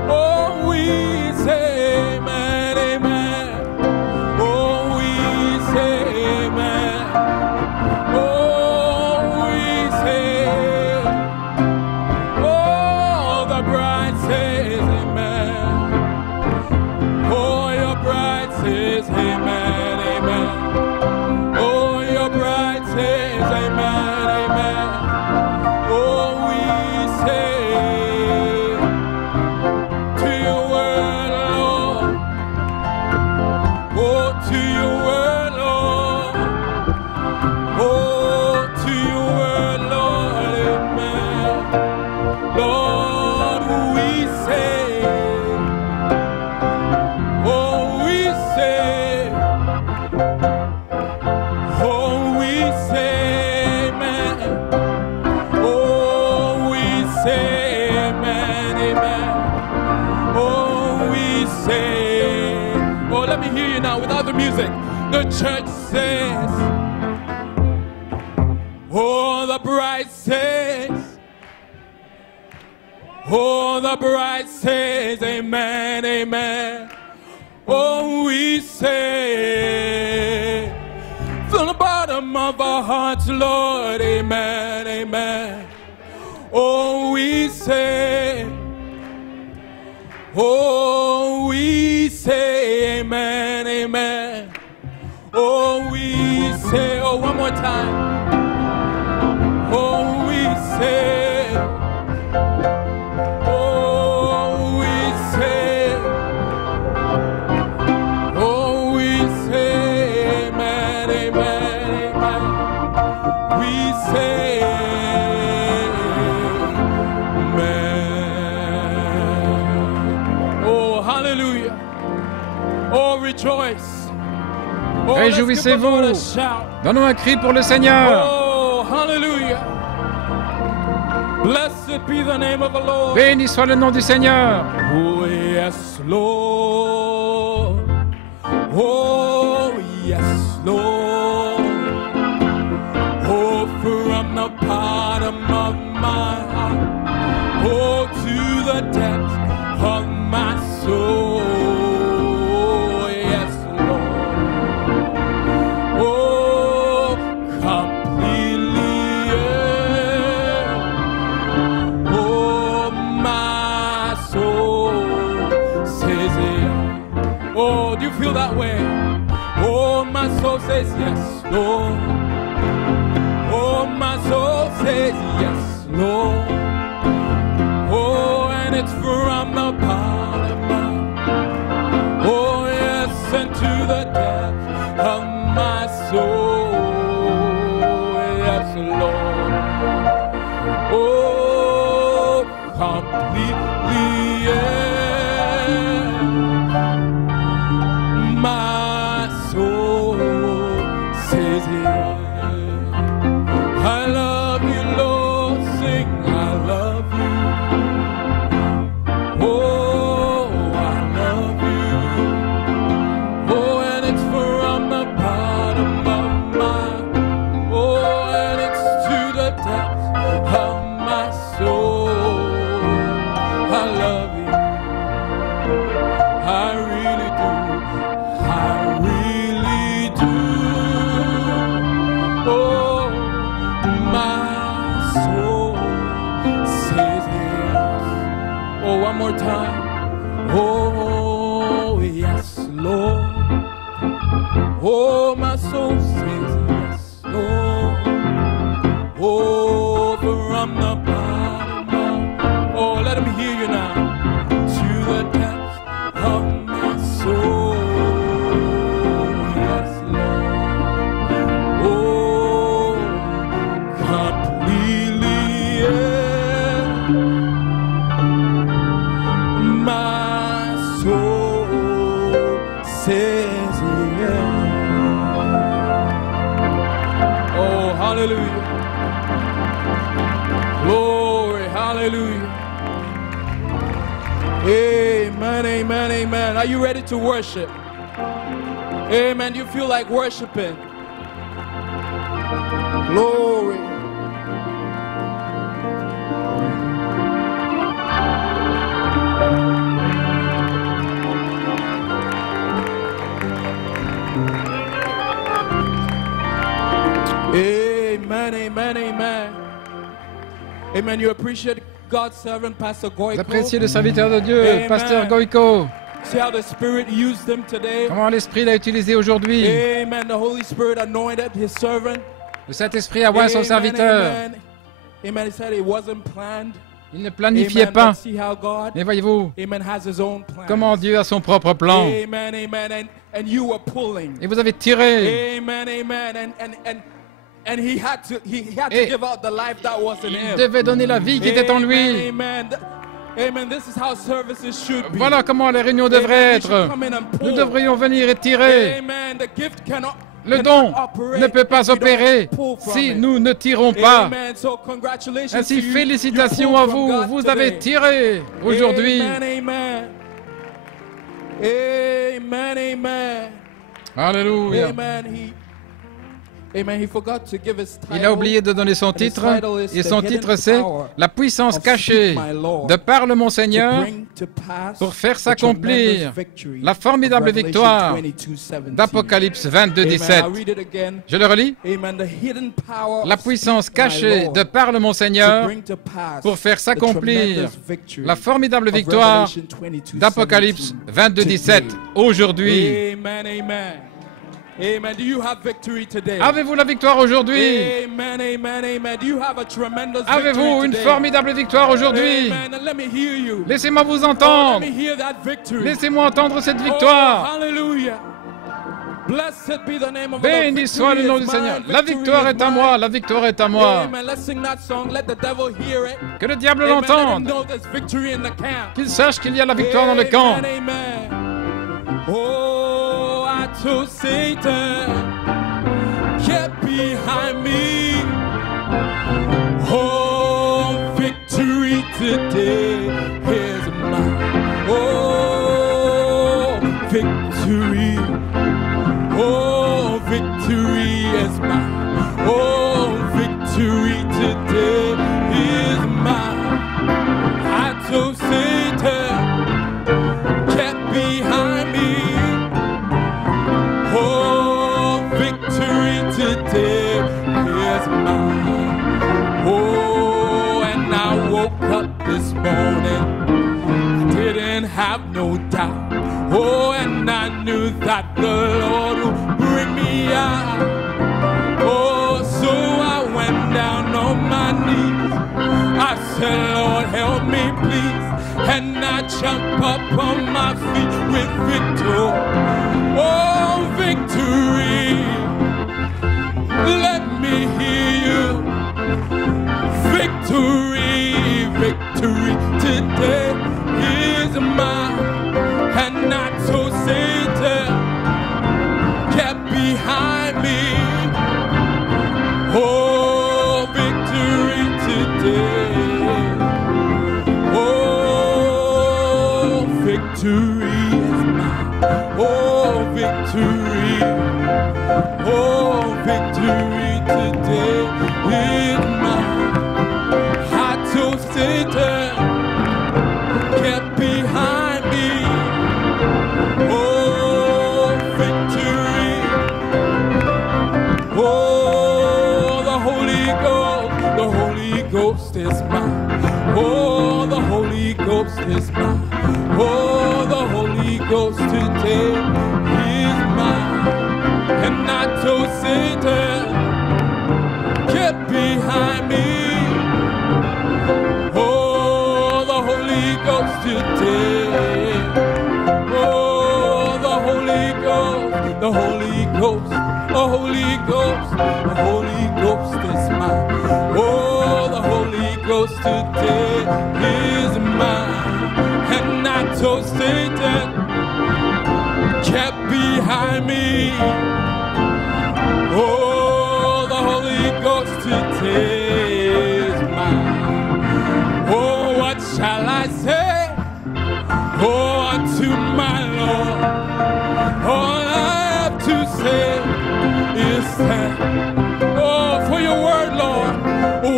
Oh, we say amen, amen. Oh, we say amen. Oh, we say. Oh, the bride says amen. Oh, your bride says amen, amen. Oh, your bride says amen, amen. Oh, we say to your word, Lord. Oh, to your word, Lord. Oh, to your word, Lord, amen. Lord, we say. Oh, we say. Oh, we say amen. Oh, we say amen, amen. Oh, we say. Oh, let me hear you now without the music. The church says. Oh, the bride says. Oh, the bride says amen, amen. Oh, we say from the bottom of our hearts, Lord, amen, amen. Oh, we say, oh, we say amen, amen. Oh, we say, oh, one more time. Oh, we say, oh, we say, oh, we say, amen, amen, amen. We say, amen. Oh, hallelujah. Oh, rejoice. Oh, réjouissez-vous. Donnons un cri pour le Seigneur. Oh, hallelujah. Blessed be the name of the Lord. Béni soit le nom du Seigneur. Oh, yes, Lord. Oh, yes, Lord. Oh, from the bottom of my heart, oh, to the depths of my soul. Yes, Lord. Oh, completely. Oh, my soul says it. Oh, do you feel that way? Oh, my soul says yes, Lord. Oh, my soul says yes, Lord. Oh, and it's from the bottom. Oh, yes, and to the depth of my soul. Yes, Lord. Oh, completely, yes. Hallelujah. Amen, amen, amen. Are you ready to worship? Amen. You feel like worshiping? Glory. Amen, amen, amen. Amen. You appreciate God's servant, Pastor Goiko. Vous appréciez le serviteur de Dieu, Amen. Pasteur Goiko. See how the Spirit used them today. Comment l'Esprit l'a utilisé aujourd'hui. Amen. The Holy Spirit anointed His servant. Le Saint-Esprit a oint son serviteur. Amen. Amen. He said it wasn't planned. Il ne planifiait pas. Mais voyez-vous, comment Dieu a son propre plan. Amen, amen. And you were pulling. Et vous avez tiré. Amen, amen. And he had to give out the life that was in him. Il devait donner la vie qui était en lui. Amen. Amen. This is how services should be. Voilà comment les réunions devraient être. Nous devrions venir et tirer. Amen. The gift cannot. Le don ne peut pas opérer si nous ne tirons pas. Ainsi, félicitations à vous. Vous avez tiré aujourd'hui. Amen, amen, amen. Alléluia. Il a oublié de donner son titre, et son titre c'est « La puissance cachée de par le mon Seigneur pour faire s'accomplir la formidable victoire d'Apocalypse 22, 17. » Je le relis. « La puissance cachée de par le mon Seigneur pour faire s'accomplir la formidable victoire d'Apocalypse 22, 17. » Aujourd'hui. Amen. Do you have victory today? Avez-vous la victoire aujourd'hui? Amen, amen, amen. Do you have a tremendous Avez-vous une formidable victoire aujourd'hui? Let me hear you. Laissez-moi vous entendre. Let me hear that victory. Laissez-moi entendre cette victoire. Hallelujah. Blessed be the name of Béni soit le nom du Seigneur. La victoire est à moi. La victoire est à moi. Que le diable l'entende. Qu'il sache qu'il y a la victoire dans le camp. Oh, I told Satan, get behind me. Oh, victory today is mine. Oh, victory. Oh, victory is mine. Oh, victory today is mine. I told Satan, get behind me. Oh, victory today is mine. Oh, and I woke up this morning, I didn't have no doubt. Oh, and I knew that the Lord would bring me out. Oh, so I went down on my knees. I said, Lord, help me, please. And I jumped up on my feet with victory. Oh, victory. Let me hear you. Victory, victory today is mine. And not so Satan, get behind me. Oh, victory today. Oh, victory is mine. Oh, victory. Oh, victory today is mine. I told Satan, get behind me. Oh, victory. Oh, the Holy Ghost is mine. Oh, the Holy Ghost is mine. Oh, the Holy Ghost today is mine. And I told Satan, get behind me. Oh, the Holy Ghost today. Oh, the Holy Ghost, the Holy Ghost, the Holy Ghost, the Holy Ghost is mine. Oh, the Holy Ghost today is mine. And I told Satan, get behind me. Oh, the Holy Ghost today is mine. Oh, stand. Oh, for your word, Lord.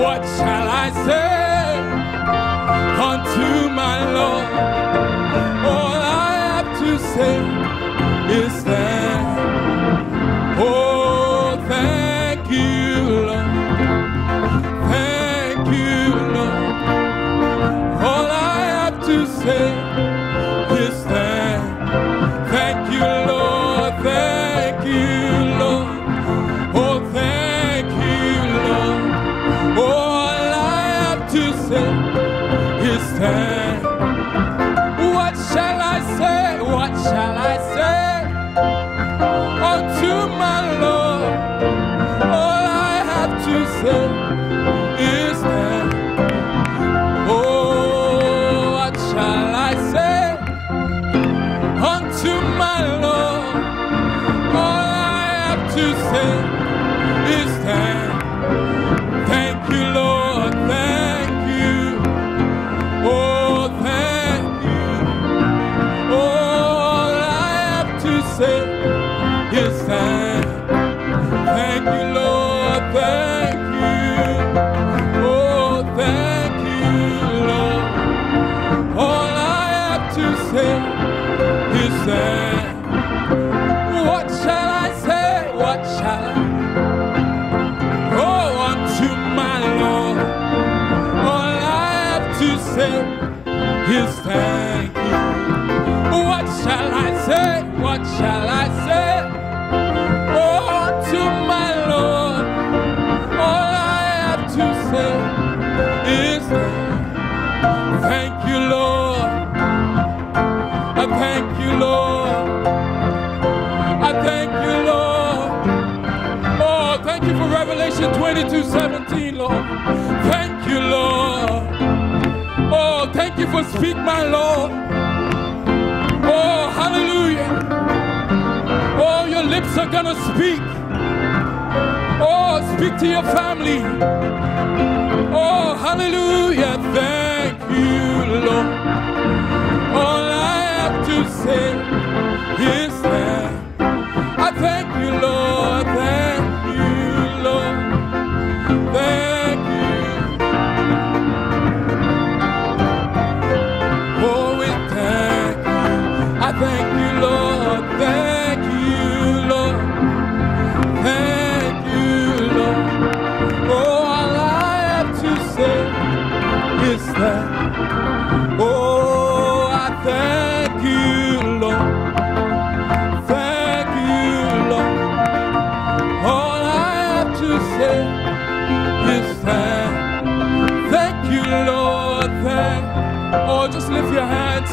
What shall I say unto my Lord? All I have to say is that, oh, thank you, Lord. Thank you, Lord. All I have to say is that, thank you, Lord. Thank you, Lord. Oh, thank you, Lord. All I have to say is that, what shall I say? What shall I say unto my Lord? All I have to say is that, oh, what shall I say unto my Lord? All I have to say is that, thank you, Lord, thank you. Oh, thank you. All I have to say is that, thank you, Lord, thank you. Oh, thank you, Lord. All I have to say is that, what shall I say? What shall I? Oh, unto my Lord. All I have to say is thank you. What shall I say? What shall I say? Oh, unto my Lord. All I have to say is thank you, Lord. I thank you, Lord. I thank you, Lord. Oh, thank you for Revelation 22:17, Lord. Thank you, Lord. Oh, thank you for speak, my Lord. Oh, hallelujah. Oh, your lips are gonna speak. Oh, speak to your family. Oh, hallelujah. Thank you, Lord. All I have to say is that, I thank you, Lord. Thank you, Lord. Thank you. Oh, we thank you. I thank you, Lord. Thank you, Lord. Thank you, Lord. Oh, all I have to say is that, oh, I thank you, Lord. Thank you, Lord. All I have to say is that, thank you, Lord. Oh, just lift your hands.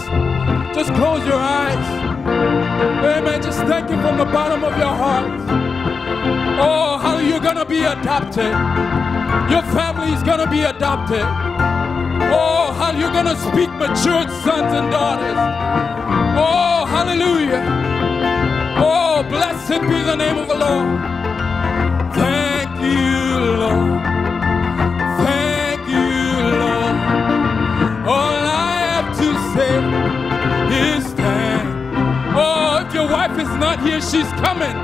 Just close your eyes. Amen. Just thank Him from the bottom of your heart. Oh, how you're going to be adopted. Your family is going to be adopted. Oh, how you're going to speak matured sons and daughters. Oh, hallelujah. Oh, blessed be the name of the Lord. Thank you, Lord. Thank you, Lord. All I have to say is thank. Oh, if your wife is not here, she's coming.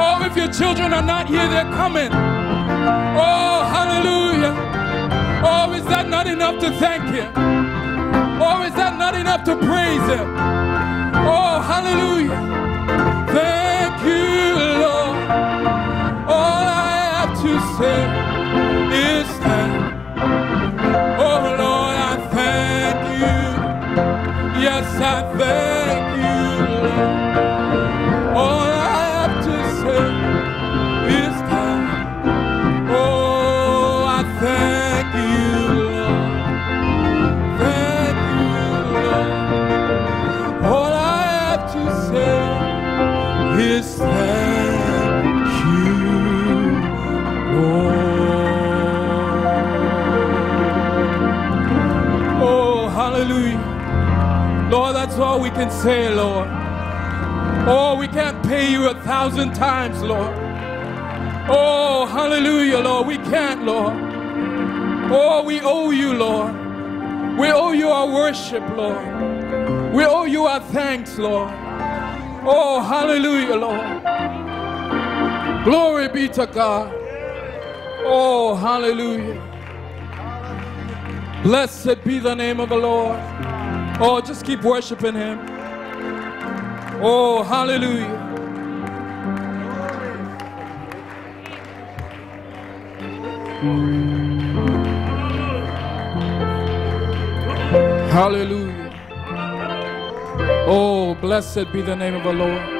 Oh, if your children are not here, they're coming. Oh, hallelujah. Oh, is that not enough to thank Him? Oh, is that not enough to praise Him? Oh, hallelujah. Thank you, Lord. All I have to say is thank. Oh, Lord, I thank you. Yes, I thank you, Lord. All I have to say is thank. Oh, I thank you, Lord. Thank you, Lord. All I have to say is thank you, Lord. Oh, hallelujah. Lord, that's all we can say, Lord. Oh, we can't pay you 1,000 times, Lord. Oh, hallelujah, Lord. We can't, Lord. Oh, we owe you, Lord. We owe you our worship, Lord. We owe you our thanks, Lord. Oh, hallelujah, Lord. Glory be to God. Oh, hallelujah. Blessed be the name of the Lord. Oh, just keep worshiping Him. Oh, hallelujah. Hallelujah. Oh, blessed be the name of the Lord.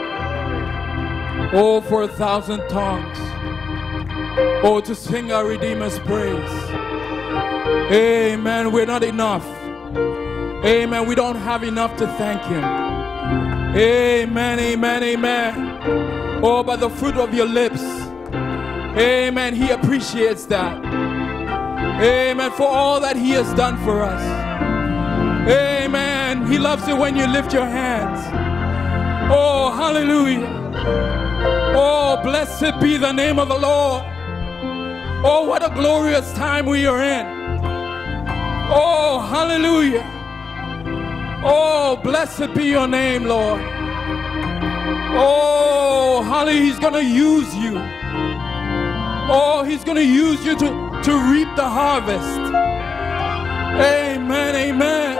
Oh, for 1,000 tongues. Oh, to sing our Redeemer's praise. Amen. We're not enough. Amen. We don't have enough to thank Him. Amen, amen, amen. Oh, by the fruit of your lips. Amen. He appreciates that. Amen. For all that He has done for us. Amen. He loves it when you lift your hands. Oh, hallelujah. Oh, blessed be the name of the Lord. Oh, what a glorious time we are in. Oh, hallelujah. Oh, blessed be your name, Lord. Oh, hallelujah. He's going to use you. Oh, He's going to use you to reap the harvest. Amen, amen.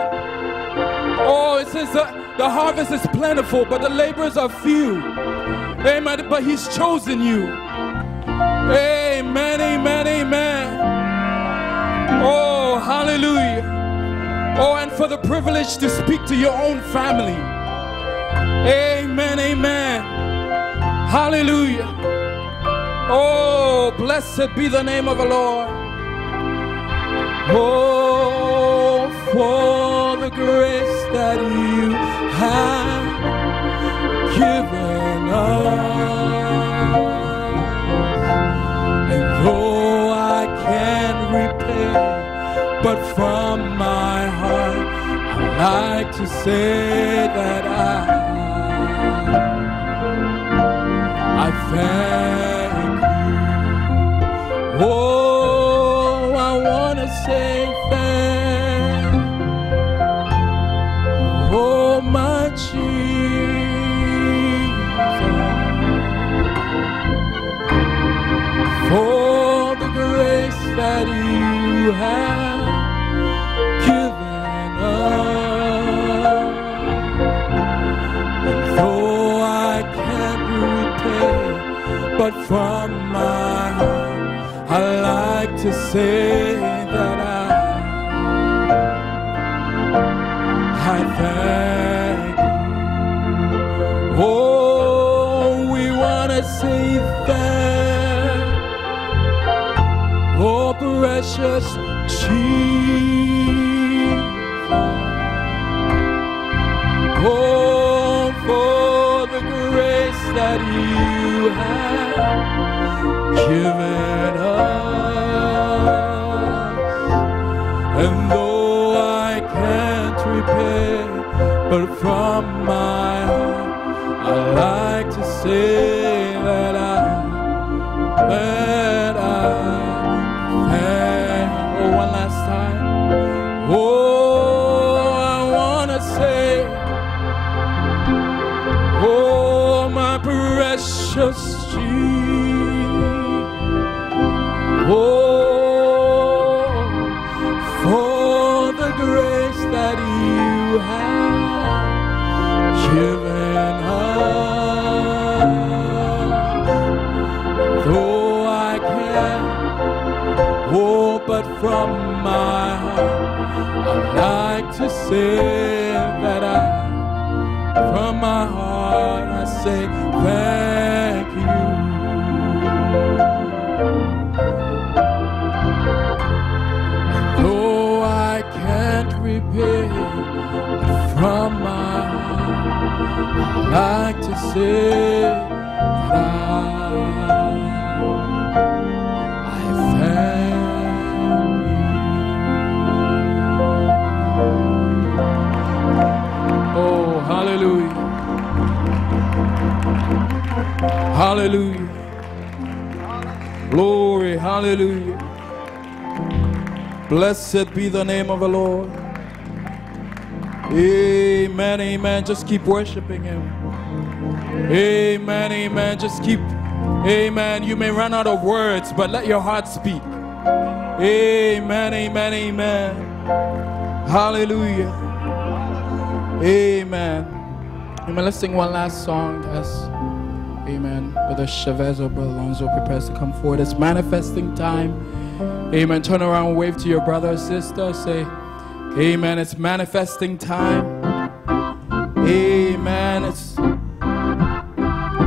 Oh, it says that the harvest is plentiful, but the laborers are few. Amen, but He's chosen you. Amen, amen, amen. Oh, hallelujah. Oh, and for the privilege to speak to your own family. Amen, amen. Hallelujah. Oh, blessed be the name of the Lord. Oh, for the grace that You have given us. And though I can't repay, but from my heart I like to say that I thank You. Oh, I want to say thank You. Oh, my Jesus, for the grace that You have given us. And though I can't repay, but from my heart I like to say that I thank You. Oh, we want to say thank You. Oh, precious Jesus. Oh, for the grace that You have given us. And though I can't repay, but from my heart I like to say that I thank. Oh, one last time. Oh, I want to say, oh, my precious Jesus. Oh, for the grace that You have given us. Though I can't, oh, but from my heart I like to say that from my heart I say thank You. Though I can't repay, but from my heart I like to say that I thank You. Oh, hallelujah. Hallelujah. Glory, hallelujah. Blessed be the name of the Lord. Amen, amen. Just keep worshiping Him. Amen, amen. Just keep Amen. You may run out of words, but let your heart speak. Amen, amen, amen. Hallelujah. Amen. Amen. Let's sing one last song as, amen, Brother Chavez or Brother Alonzo prepares to come forward. It's manifesting time. Amen. Turn around and wave to your brother or sister. Say, amen. It's manifesting time. Amen.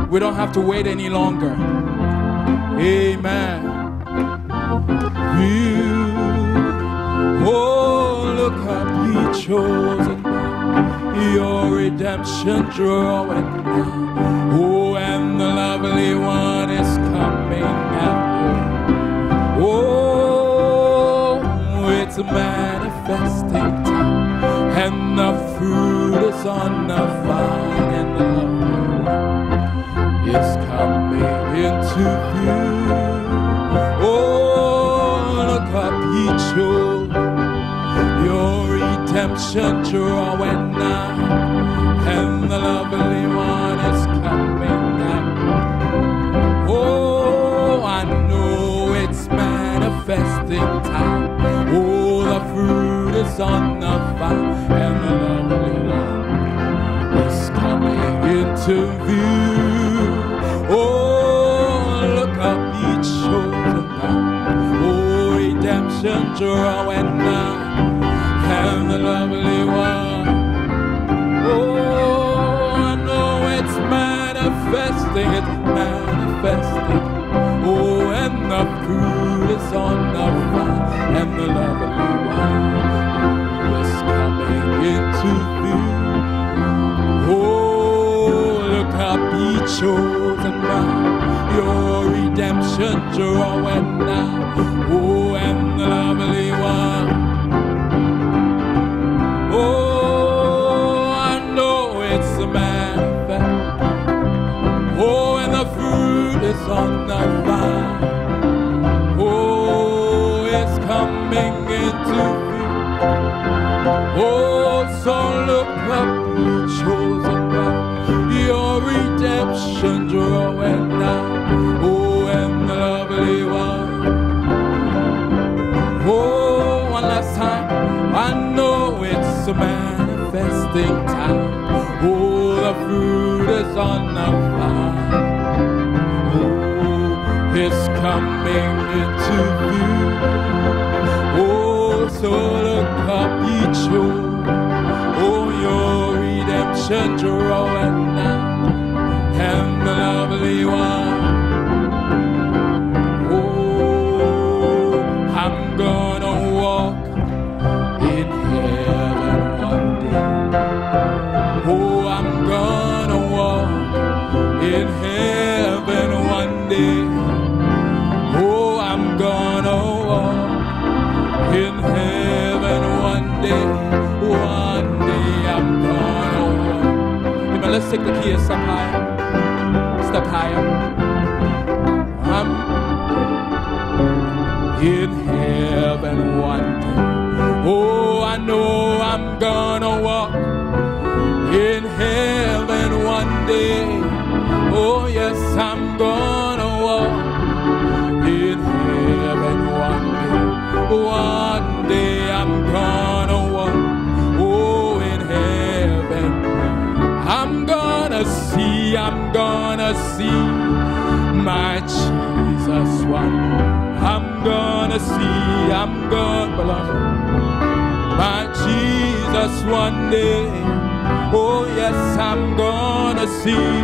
We don't have to wait any longer. Amen. Oh, look how He chosen your redemption drawing. Oh, and the lovely one is coming after. Oh, it's manifesting time, and the fruit is on the vine, and the lovely one is coming into view. Oh, look up, He chose your redemption drawing nigh, and the lovely one is coming now. Oh, I know it's manifesting time. Oh, the fruit is on the vine, and the lovely one is coming into view. Oh, look up, He chosen now. Oh, redemption drawing nigh, and the lovely one. Oh, I know it's manifesting, it's manifesting. Oh, and the fruit is on the vine, and the lovely one is coming into view. Oh, look up, He chosen now. Your redemption drawing nigh. Oh, and the lovely one. Oh, I know it's a manifest. Oh, and the fruit is on the vine. Oh, it's coming into view. Oh, so look up, He chosen now. Your redemption drawing nigh. Oh, and the lovely one. Oh, one last time. I know it's a manifesting time. Oh, the fruit is on the vine. Oh, it's coming into view. Oh, so look up, He chose. Oh, your redemption drawing nigh, and the lovely one. Oh, I'm gonna walk in heaven one day. Oh, I'm gonna walk in heaven one day. Oh, I'm gonna walk in heaven one day. One day I'm gonna walk. Amen. Let's take the key a step higher. Step higher. I'm in heaven one day. Oh, I know I'm gonna walk in heaven one day. Oh, yes, I'm gonna walk in heaven one day. One day I'm gonna walk, oh, in heaven. I'm gonna see my Jesus one. I'm gonna see, I'm gonna belong my Jesus one day. Oh, yes, I'm gonna see